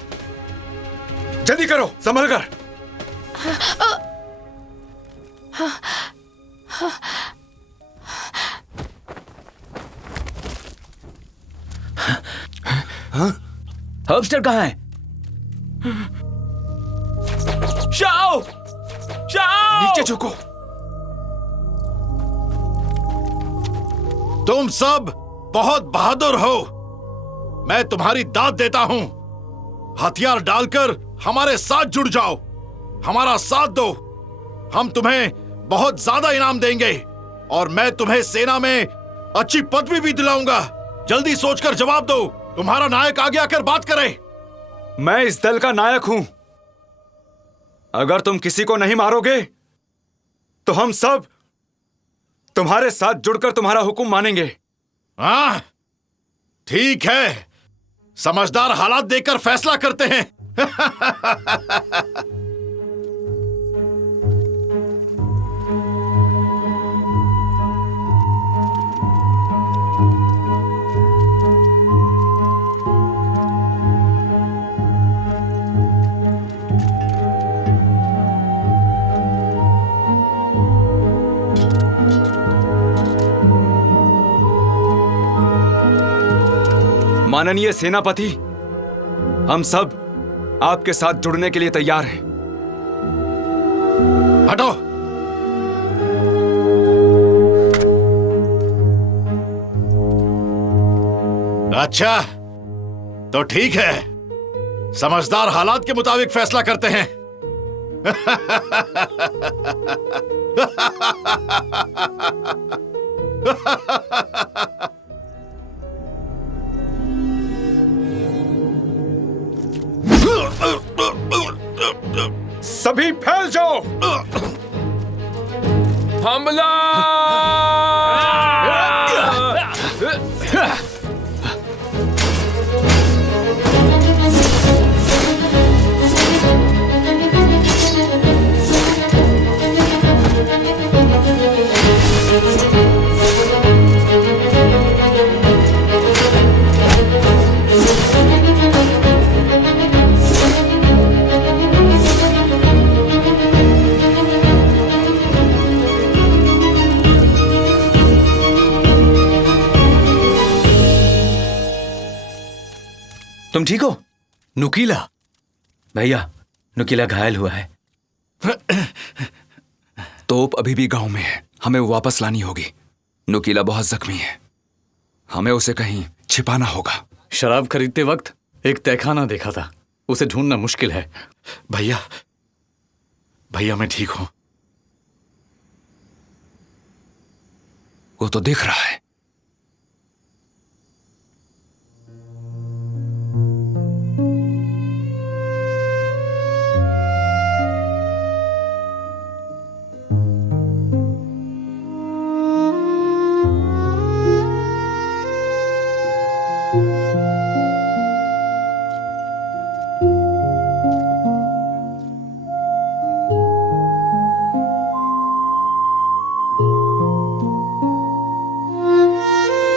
जल्दी करो, संभल कर। हर्बस्टर कहाँ है? शाओ! शाओ! नीचे झुको। तुम सब बहुत बहादुर हो। मैं तुम्हारी दाद देता हूं। हथियार डालकर हमारे साथ जुड़ जाओ, हमारा साथ दो। हम तुम्हें बहुत ज्यादा इनाम देंगे और मैं तुम्हें सेना में अच्छी पदवी भी दिलाऊंगा। जल्दी सोचकर जवाब दो। तुम्हारा नायक आगे आकर बात करे। मैं इस दल का नायक हूं। अगर तुम किसी को नहीं मारोगे तो हम सब तुम्हारे साथ जुड़कर तुम्हारा हुक्म मानेंगे। हाँ, ठीक है। समझदार हालात देखकर फैसला करते हैं। माननीय सेनापति, हम सब आपके साथ जुड़ने के लिए तैयार हैं। हटो। अच्छा, तो ठीक है। समझदार हालात के मुताबिक फैसला करते हैं। सभी फैल जाओ। हमला! तुम ठीक हो? नुकीला? भैया, नुकीला घायल हुआ है। तोप अभी भी गांव में है, हमें वो वापस लानी होगी। नुकीला बहुत जख्मी है, हमें उसे कहीं छिपाना होगा। शराब खरीदते वक्त एक तहखाना देखा था, उसे ढूंढना मुश्किल है। भैया, भैया मैं ठीक हूं। वो तो दिख रहा है।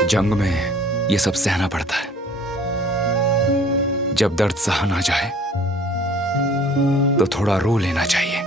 जंग में ये सब सहना पड़ता है। जब दर्द सहा ना जाए तो थोड़ा रो लेना चाहिए।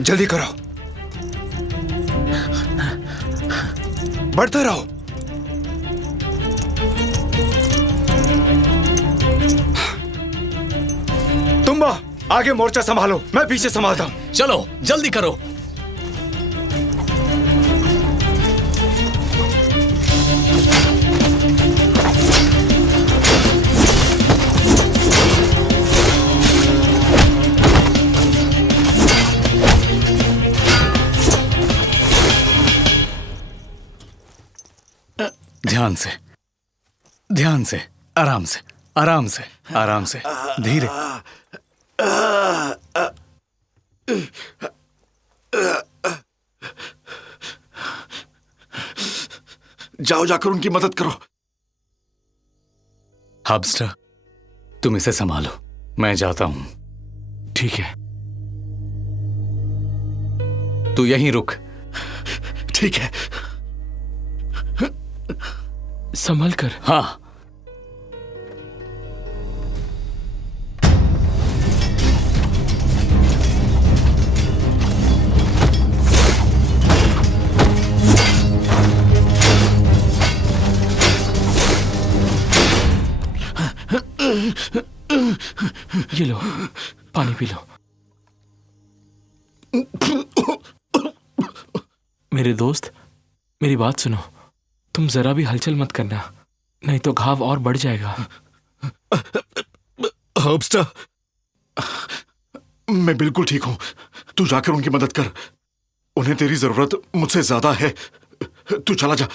जल्दी करो, बढ़ते रहो। तुम आगे मोर्चा संभालो, मैं पीछे संभालता हूं। चलो जल्दी करो। ध्यान से, ध्यान से, आराम से, आराम से, आराम से, धीरे। जाओ, जाकर उनकी मदद करो। हब्स्टर, तुम इसे संभालो, मैं जाता हूं। ठीक है। तू यहीं रुक। ठीक है। संभल कर। हाँ। ये लो, पानी पी लो। मेरे दोस्त, मेरी बात सुनो। तुम जरा भी हलचल मत करना, नहीं तो घाव और बढ़ जाएगा। हब्स्टर, मैं बिल्कुल ठीक हूं। तू जाकर उनकी मदद कर। उन्हें तेरी जरूरत मुझसे ज्यादा है। तू चला जा,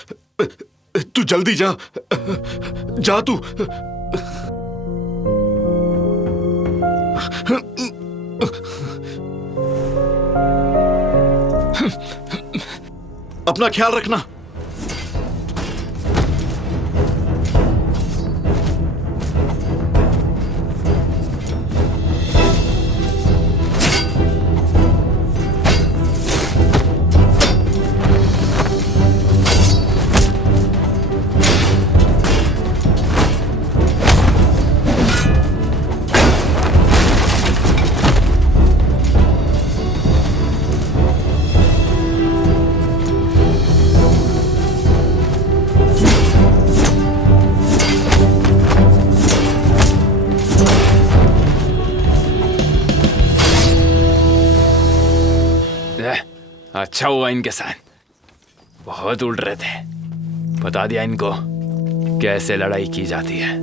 तू जल्दी जा, जा तू। अपना ख्याल रखना। अच्छा हुआ इनके साथ, बहुत उड़ रहे थे। बता दिया इनको कैसे लड़ाई की जाती है।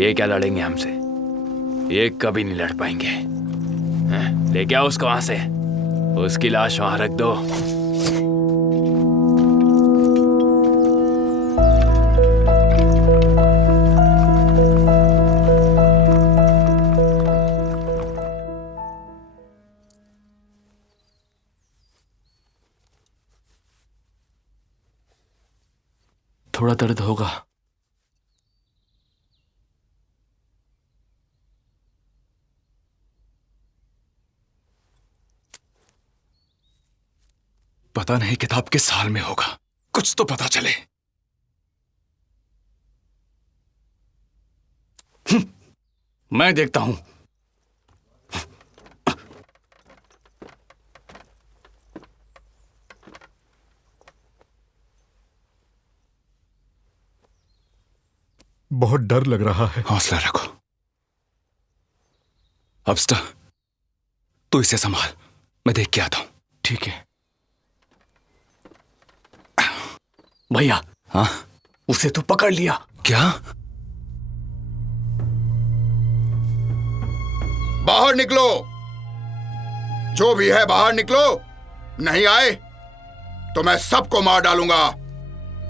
ये क्या लड़ेंगे हमसे, ये कभी नहीं लड़ पाएंगे। लेके आओ उसको वहां से, उसकी लाश वहां रख दो। थोड़ा दर्द होगा। पता नहीं किताब किस हाल में होगा, कुछ तो पता चले। मैं देखता हूं। बहुत डर लग रहा है। हौसला रखो। हब्स्टर, तू इसे संभाल, मैं देख के आता हूं। ठीक है भैया। हाँ, उसे तो पकड़ लिया। क्या? बाहर निकलो, जो भी है बाहर निकलो। नहीं आए तो मैं सबको मार डालूंगा।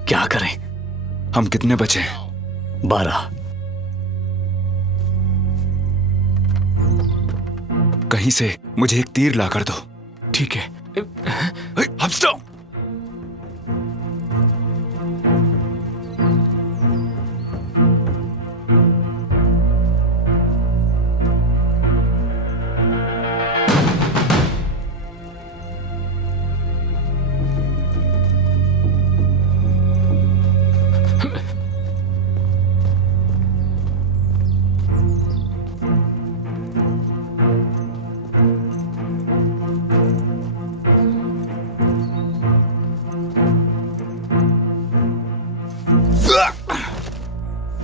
क्या करें? हम कितने बचे? 12। कहीं से मुझे एक तीर ला कर दो। ठीक है। हब्स्टर,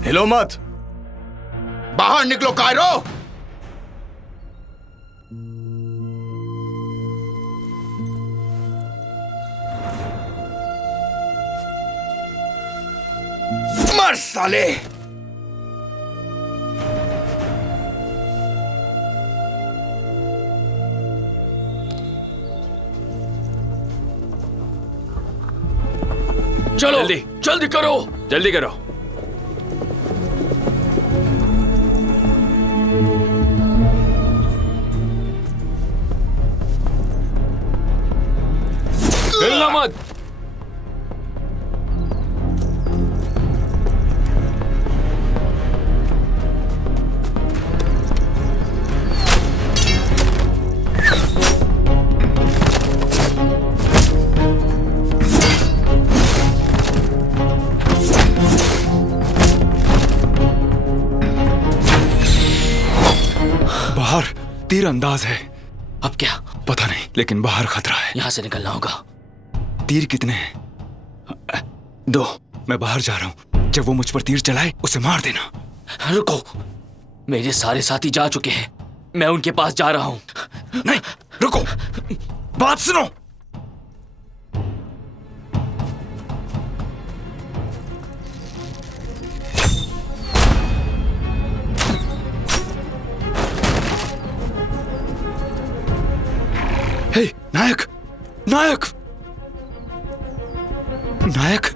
हिलो मत। बाहर निकलो कायरो। मर साले। चलो जल्दी जल्दी करो। जल्दी करो। हिलना मत। बाहर तीर अंदाज है। अब क्या? पता नहीं, लेकिन बाहर खतरा है। यहाँ से निकलना होगा। तीर कितने हैं? 2। मैं बाहर जा रहा हूं। जब वो मुझ पर तीर चलाए उसे मार देना। रुको, मेरे सारे साथी जा चुके हैं, मैं उनके पास जा रहा हूं। नहीं, रुको, बात सुनो। हे, नायक, नायक, नायक।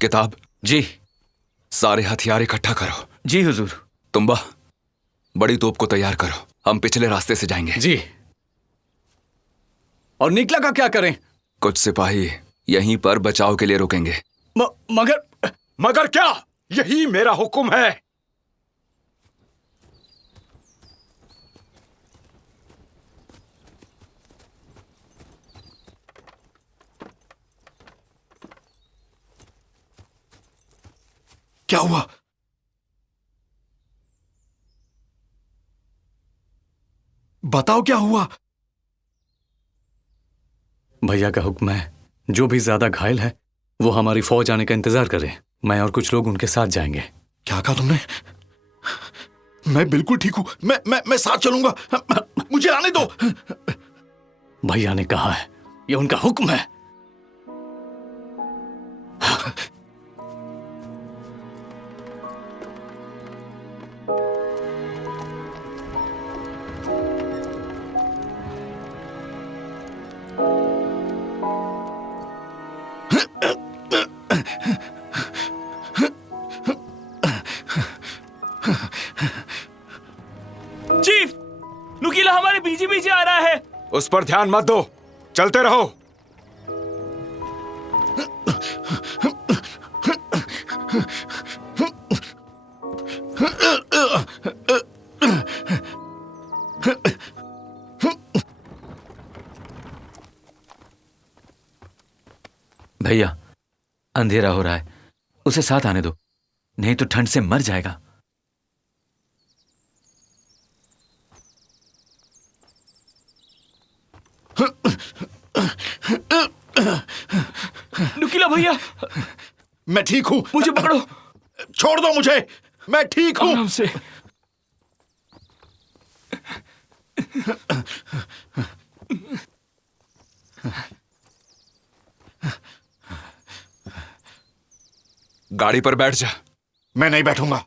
किताब। जी। सारे हथियार इकट्ठा करो। जी हुजूर। तुम्बा, बड़ी तोप को तैयार करो, हम पिछले रास्ते से जाएंगे। जी। और निकला का क्या करें? कुछ सिपाही यहीं पर बचाव के लिए रुकेंगे। मगर क्या? यही मेरा हुक्म है। क्या हुआ? बताओ क्या हुआ? भैया का हुक्म है, जो भी ज्यादा घायल है वो हमारी फौज आने का इंतजार करे। मैं और कुछ लोग उनके साथ जाएंगे। क्या कहा तुमने? मैं बिल्कुल ठीक हूं। मैं साथ चलूंगा। मुझे आने दो। भैया ने कहा है, ये उनका हुक्म है। चीफ, नुकीला हमारे पीछे पीछे आ रहा है। उस पर ध्यान मत दो, चलते रहो। भैया, अंधेरा हो रहा है, उसे साथ आने दो, नहीं तो ठंड से मर जाएगा। नुकीला भैया, मैं ठीक हूं। मुझे पकड़ो। छोड़ दो मुझे, मैं ठीक हूं। आराम से। गाड़ी पर बैठ जा। मैं नहीं बैठूंगा,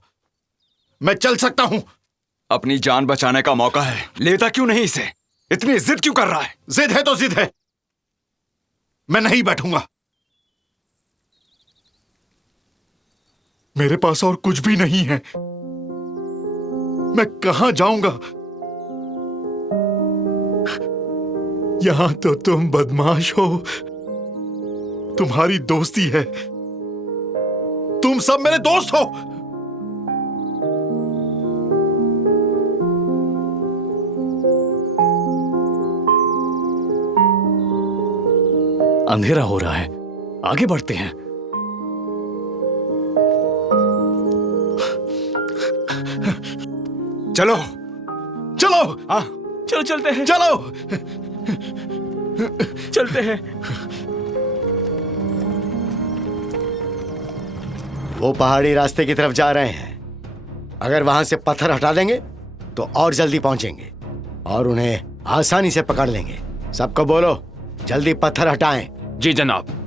मैं चल सकता हूं। अपनी जान बचाने का मौका है, लेता क्यों नहीं इसे? इतनी जिद क्यों कर रहा है? जिद है तो जिद है, मैं नहीं बैठूंगा। मेरे पास और कुछ भी नहीं है, मैं कहां जाऊंगा? यहां तो तुम बदमाश हो, तुम्हारी दोस्ती है, तुम सब मेरे दोस्त हो। अंधेरा हो रहा है, आगे बढ़ते हैं। चलो चलो। हाँ चलो चलते हैं, चलो। चलते हैं। वो पहाड़ी रास्ते की तरफ जा रहे हैं। अगर वहां से पत्थर हटा देंगे तो और जल्दी पहुंचेंगे और उन्हें आसानी से पकड़ लेंगे। सबको बोलो जल्दी पत्थर हटाएं। जी जनाब।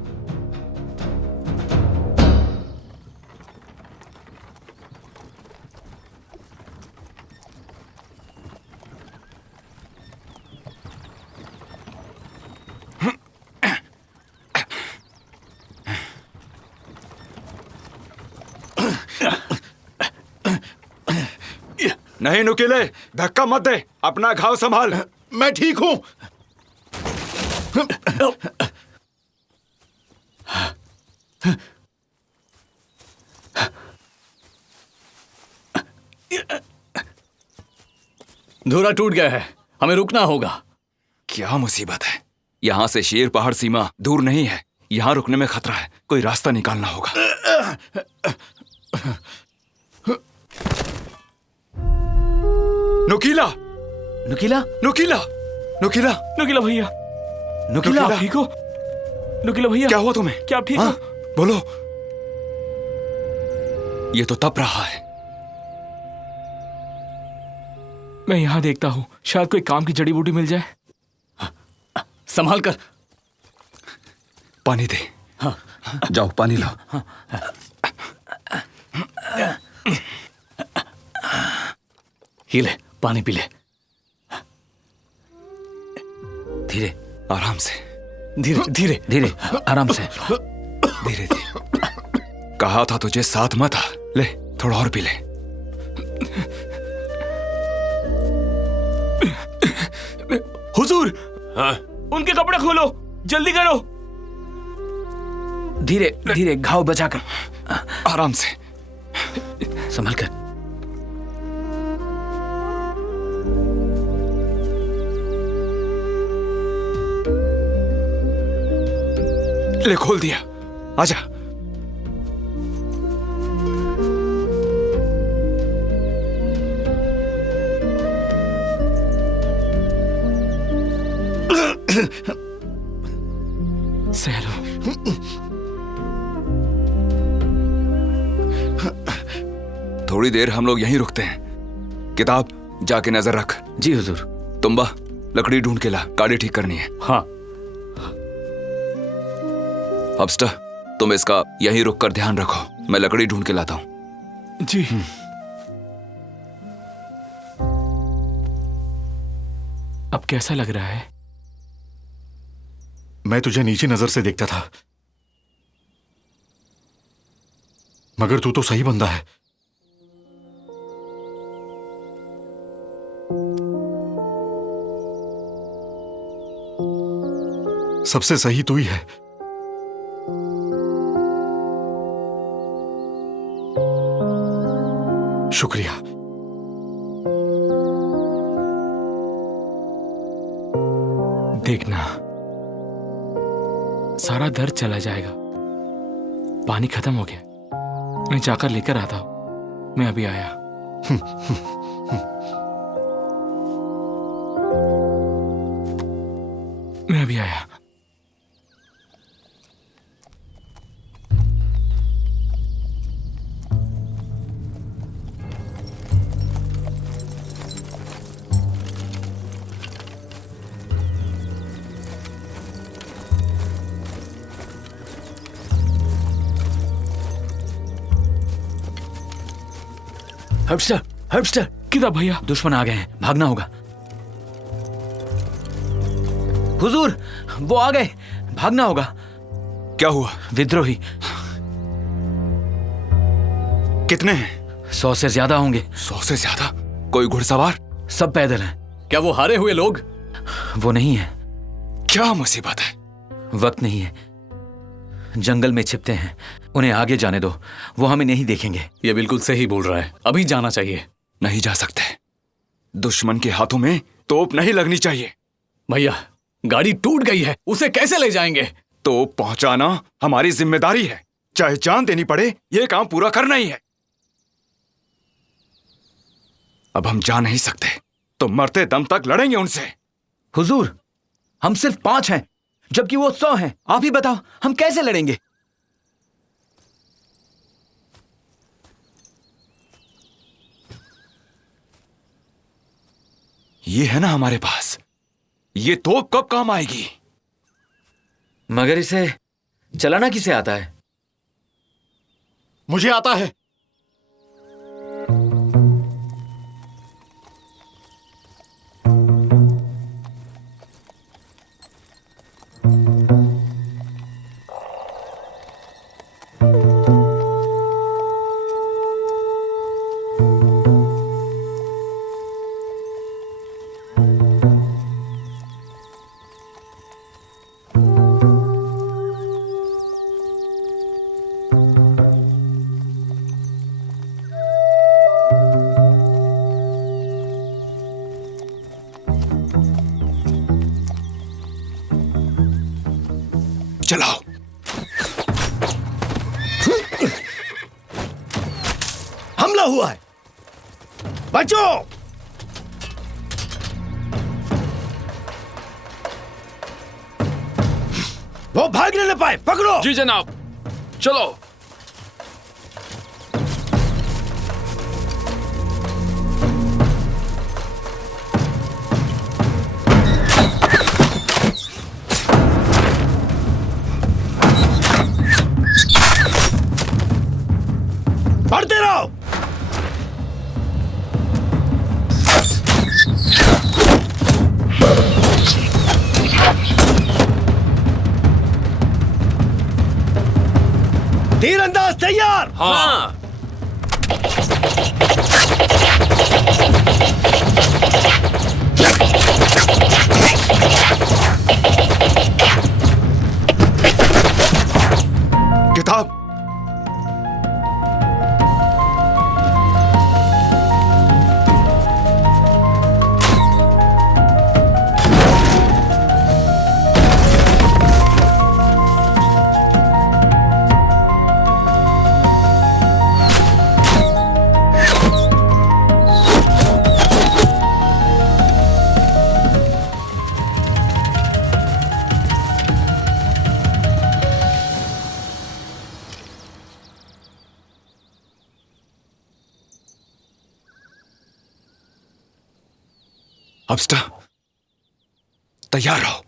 नहीं नुकीले, धक्का मत दे, अपना घाव संभाल। मैं ठीक हूं। धुरा टूट गया है, हमें रुकना होगा। क्या मुसीबत है। यहाँ से शेर पहाड़ सीमा दूर नहीं है। यहाँ रुकने में खतरा है, कोई रास्ता निकालना होगा। नुकीला, नुकीला, नुकीला, नुकीला, नुकीला भैया, नुकीला, आप ठीक हो? नुकीला भैया, क्या हुआ तुम्हें? क्या आप ठीक हो? बोलो। ये तो तप रहा है। मैं यहाँ देखता हूँ, शायद कोई काम की जड़ी बूटी मिल जाए। संभाल कर। पानी दे। हाँ। जाओ पानी लाओ। हाँ। ये ले, पानी पी ले। धीरे, आराम से। धीरे धीरे धीरे, आराम से। धीरे धीरे। कहा था तुझे साथ मत आ। ले, थोड़ा और पी ले। हुजूर, हाँ? उनके कपड़े खोलो, जल्दी करो। धीरे धीरे, घाव बचाकर, आराम से, संभल कर। ले, खोल दिया, आजा। सहलो। थोड़ी देर हम लोग यहीं रुकते हैं। किताब जाके नजर रख। जी हुजूर। तुम्बा, लकड़ी ढूंढ के ला, गाड़ी ठीक करनी है। हाँ। हब्स्टर, तुम इसका यहीं रुक कर ध्यान रखो, मैं लकड़ी ढूंढ के लाता हूं। जी। अब कैसा लग रहा है? मैं तुझे नीची नजर से देखता था, मगर तू तो सही बंदा है। सबसे सही तू ही है। शुक्रिया। देखना, सारा दर्द चला जाएगा। पानी खत्म हो गया, मैं जाकर लेकर आता हूं। मैं अभी आया। मैं अभी आया। हब्स्टर, हब्स्टर, किधर भैया? दुश्मन आ गए हैं, भागना होगा। हुजूर, वो आ गए, भागना होगा। क्या हुआ? विद्रोही। कितने हैं? 100 से ज्यादा होंगे। 100 से ज्यादा? कोई घुड़सवार? सब पैदल हैं। क्या वो हारे हुए लोग? वो नहीं है। क्या मुसीबत है? वक्त नहीं है, जंगल में छिपते हैं, उन्हें आगे जाने दो, वो हमें नहीं देखेंगे। ये बिल्कुल सही बोल रहा है, अभी जाना चाहिए। नहीं जा सकते, दुश्मन के हाथों में तोप नहीं लगनी चाहिए। भैया, गाड़ी टूट गई है, उसे कैसे ले जाएंगे? तोप पहुंचाना हमारी जिम्मेदारी है, चाहे जान देनी पड़े, ये काम पूरा करना ही है। अब हम जा नहीं सकते, तो मरते दम तक लड़ेंगे उनसे। हुजूर, हम सिर्फ 5 हैं, जबकि वो 100 हैं। आप ही बताओ, हम कैसे लड़ेंगे? ये है ना हमारे पास, ये तोप कब काम आएगी? मगर इसे चलाना किसे आता है? मुझे आता है। चलाओ। हमला हुआ है, बचो। वो भागने न पाए, पकड़ो। जी जनाब, चलो। बढ़ते रहो। तीरंदाज तैयार। हाँ। किताब। अब्स्टा, तैयार रहो।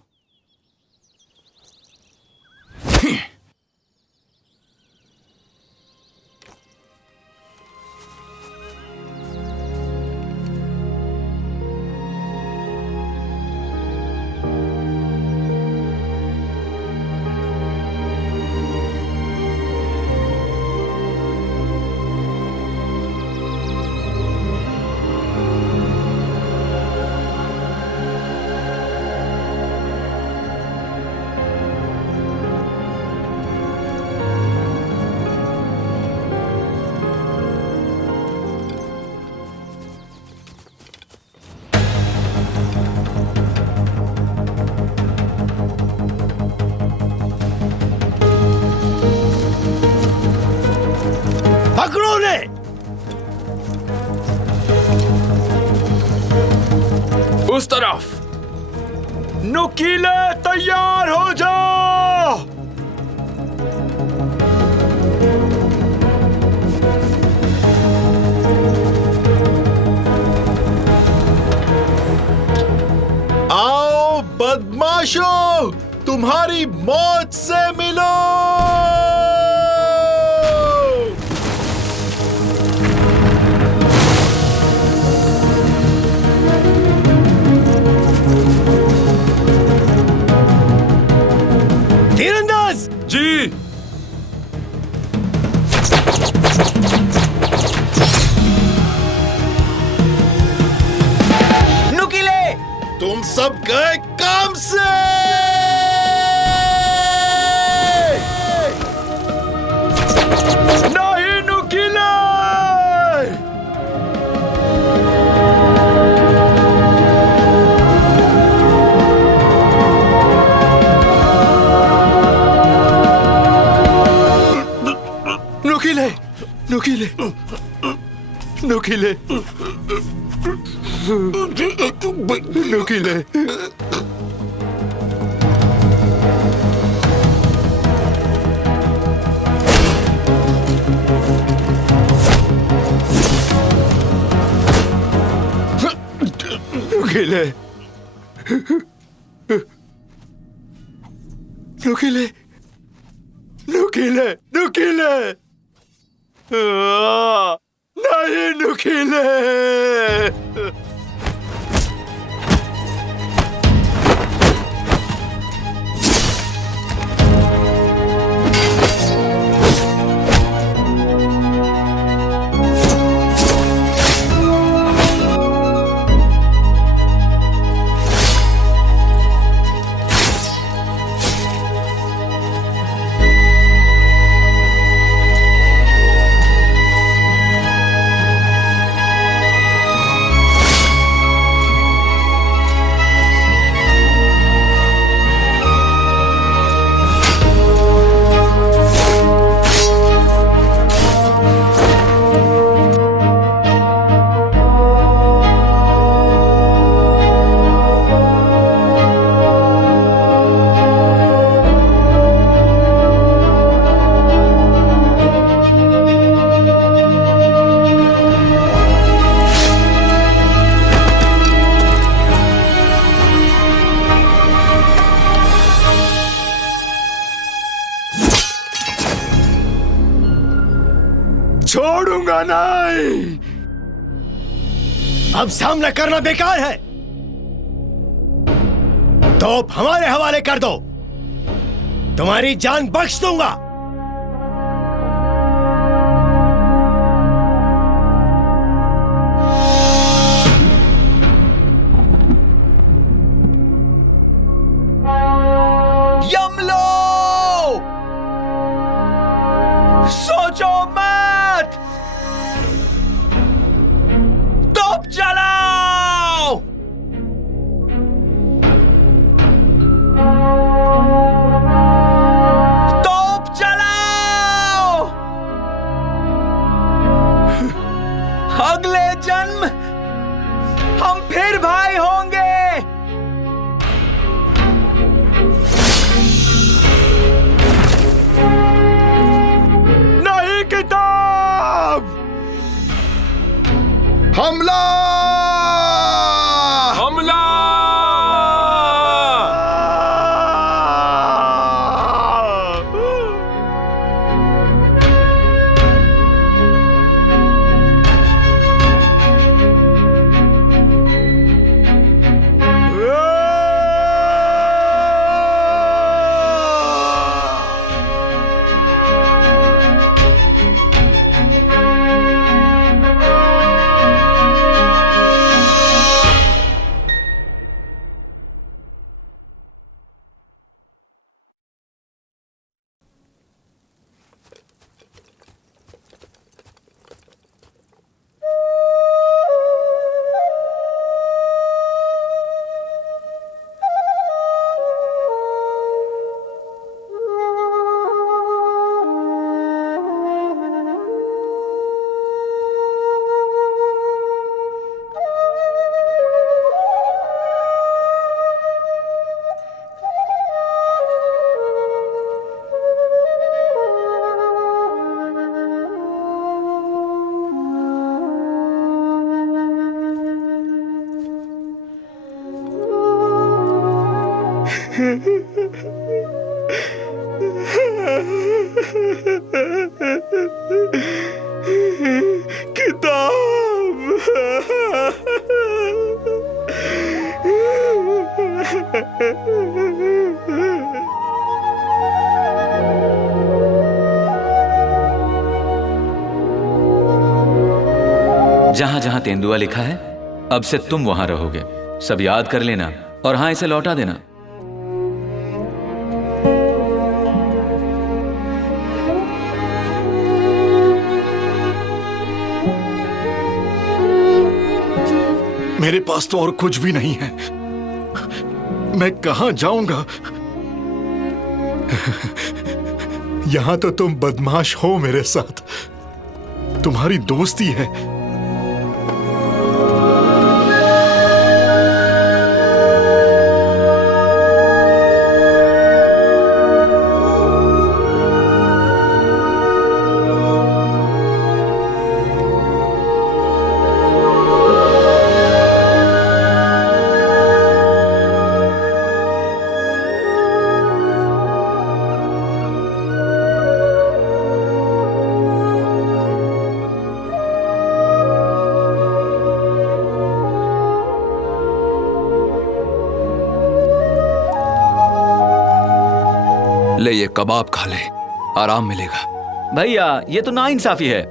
पकड़ो उन्हें। उस तरफ। नुकीले, तैयार हो जाओ। आओ बदमाशों, तुम्हारी मौत से मिलो। तीरंदाज। जी। नुकीले, तुम सब गए काम से। नहीं नुकीले। नुकीले, नुकीले, नुकीले, नुकीले, नुकीले, नुकीले, नुकीले, नुकीले, नहीं नुकीले। छोड़ूंगा नहीं। अब सामना करना बेकार है, तोप हमारे हवाले कर दो, तुम्हारी जान बख्श दूंगा। यमलो, सोचो मत, तोप चलाओ। तोप चलाओ। अगले जन्म हम फिर भाई होंगे। नहीं किताब, हमला, हमला! जहां जहां तेंदुआ लिखा है, अब से तुम वहां रहोगे। सब याद कर लेना और हाँ, इसे लौटा देना। मेरे पास तो और कुछ भी नहीं है, मैं कहां जाऊंगा? यहां तो तुम बदमाश हो मेरे साथ, तुम्हारी दोस्ती है। ले ये कबाब खा ले, आराम मिलेगा। भैया ये तो नाइंसाफी है।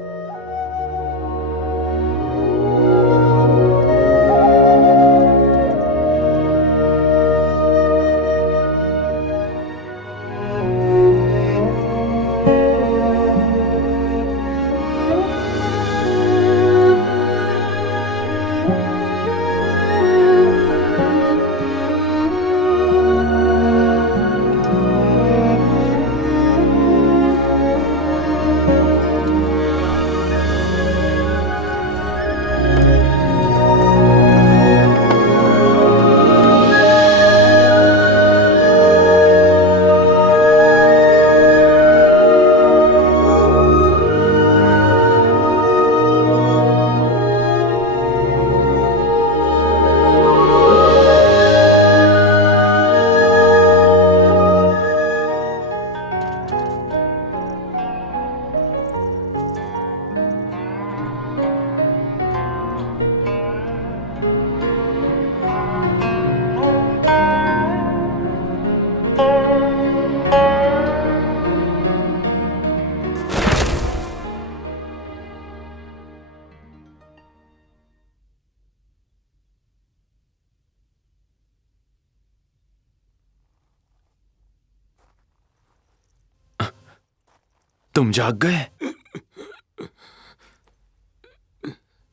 तुम जाग गए?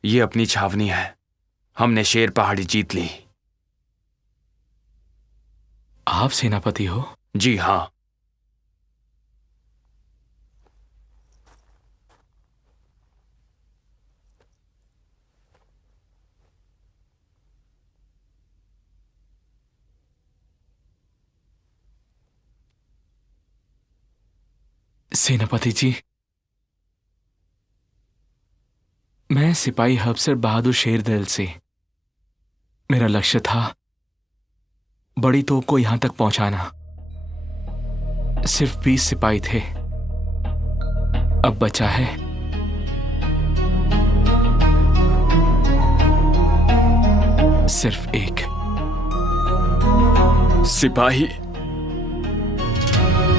ये अपनी छावनी है। हमने शेर पहाड़ी जीत ली। आप सेनापति हो? जी हाँ। सेनापति जी, मैं सिपाही अफसर बहादुर शेरदिल से। मेरा लक्ष्य था बड़ी तोप को यहां तक पहुंचाना। सिर्फ 20 सिपाही थे, अब बचा है सिर्फ एक। सिपाही,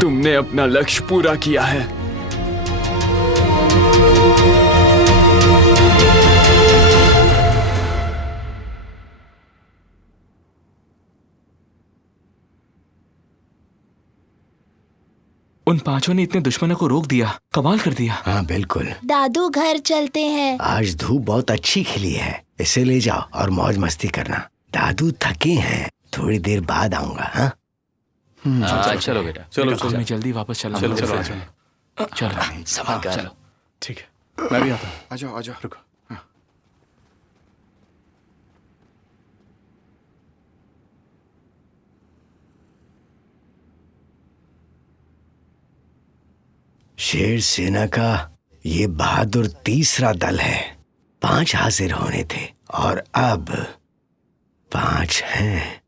तुमने अपना लक्ष्य पूरा किया है। उन पांचों ने इतने दुश्मनों को रोक दिया, कमाल कर दिया। हाँ बिल्कुल। दादू घर चलते हैं। आज धूप बहुत अच्छी खिली है, इसे ले जाओ और मौज मस्ती करना। दादू थके हैं, थोड़ी देर बाद आऊंगा। हाँ चलो बेटा, चलो हमें जल्दी वापस चलना। चलो चलो संभाल कर। चलो। ठीक है, मैं भी आता हूँ। आ जाओ आ जाओ। रुको। शेर सेना का ये बहादुर तीसरा दल है। 5 हाजिर होने थे और अब 5 हैं।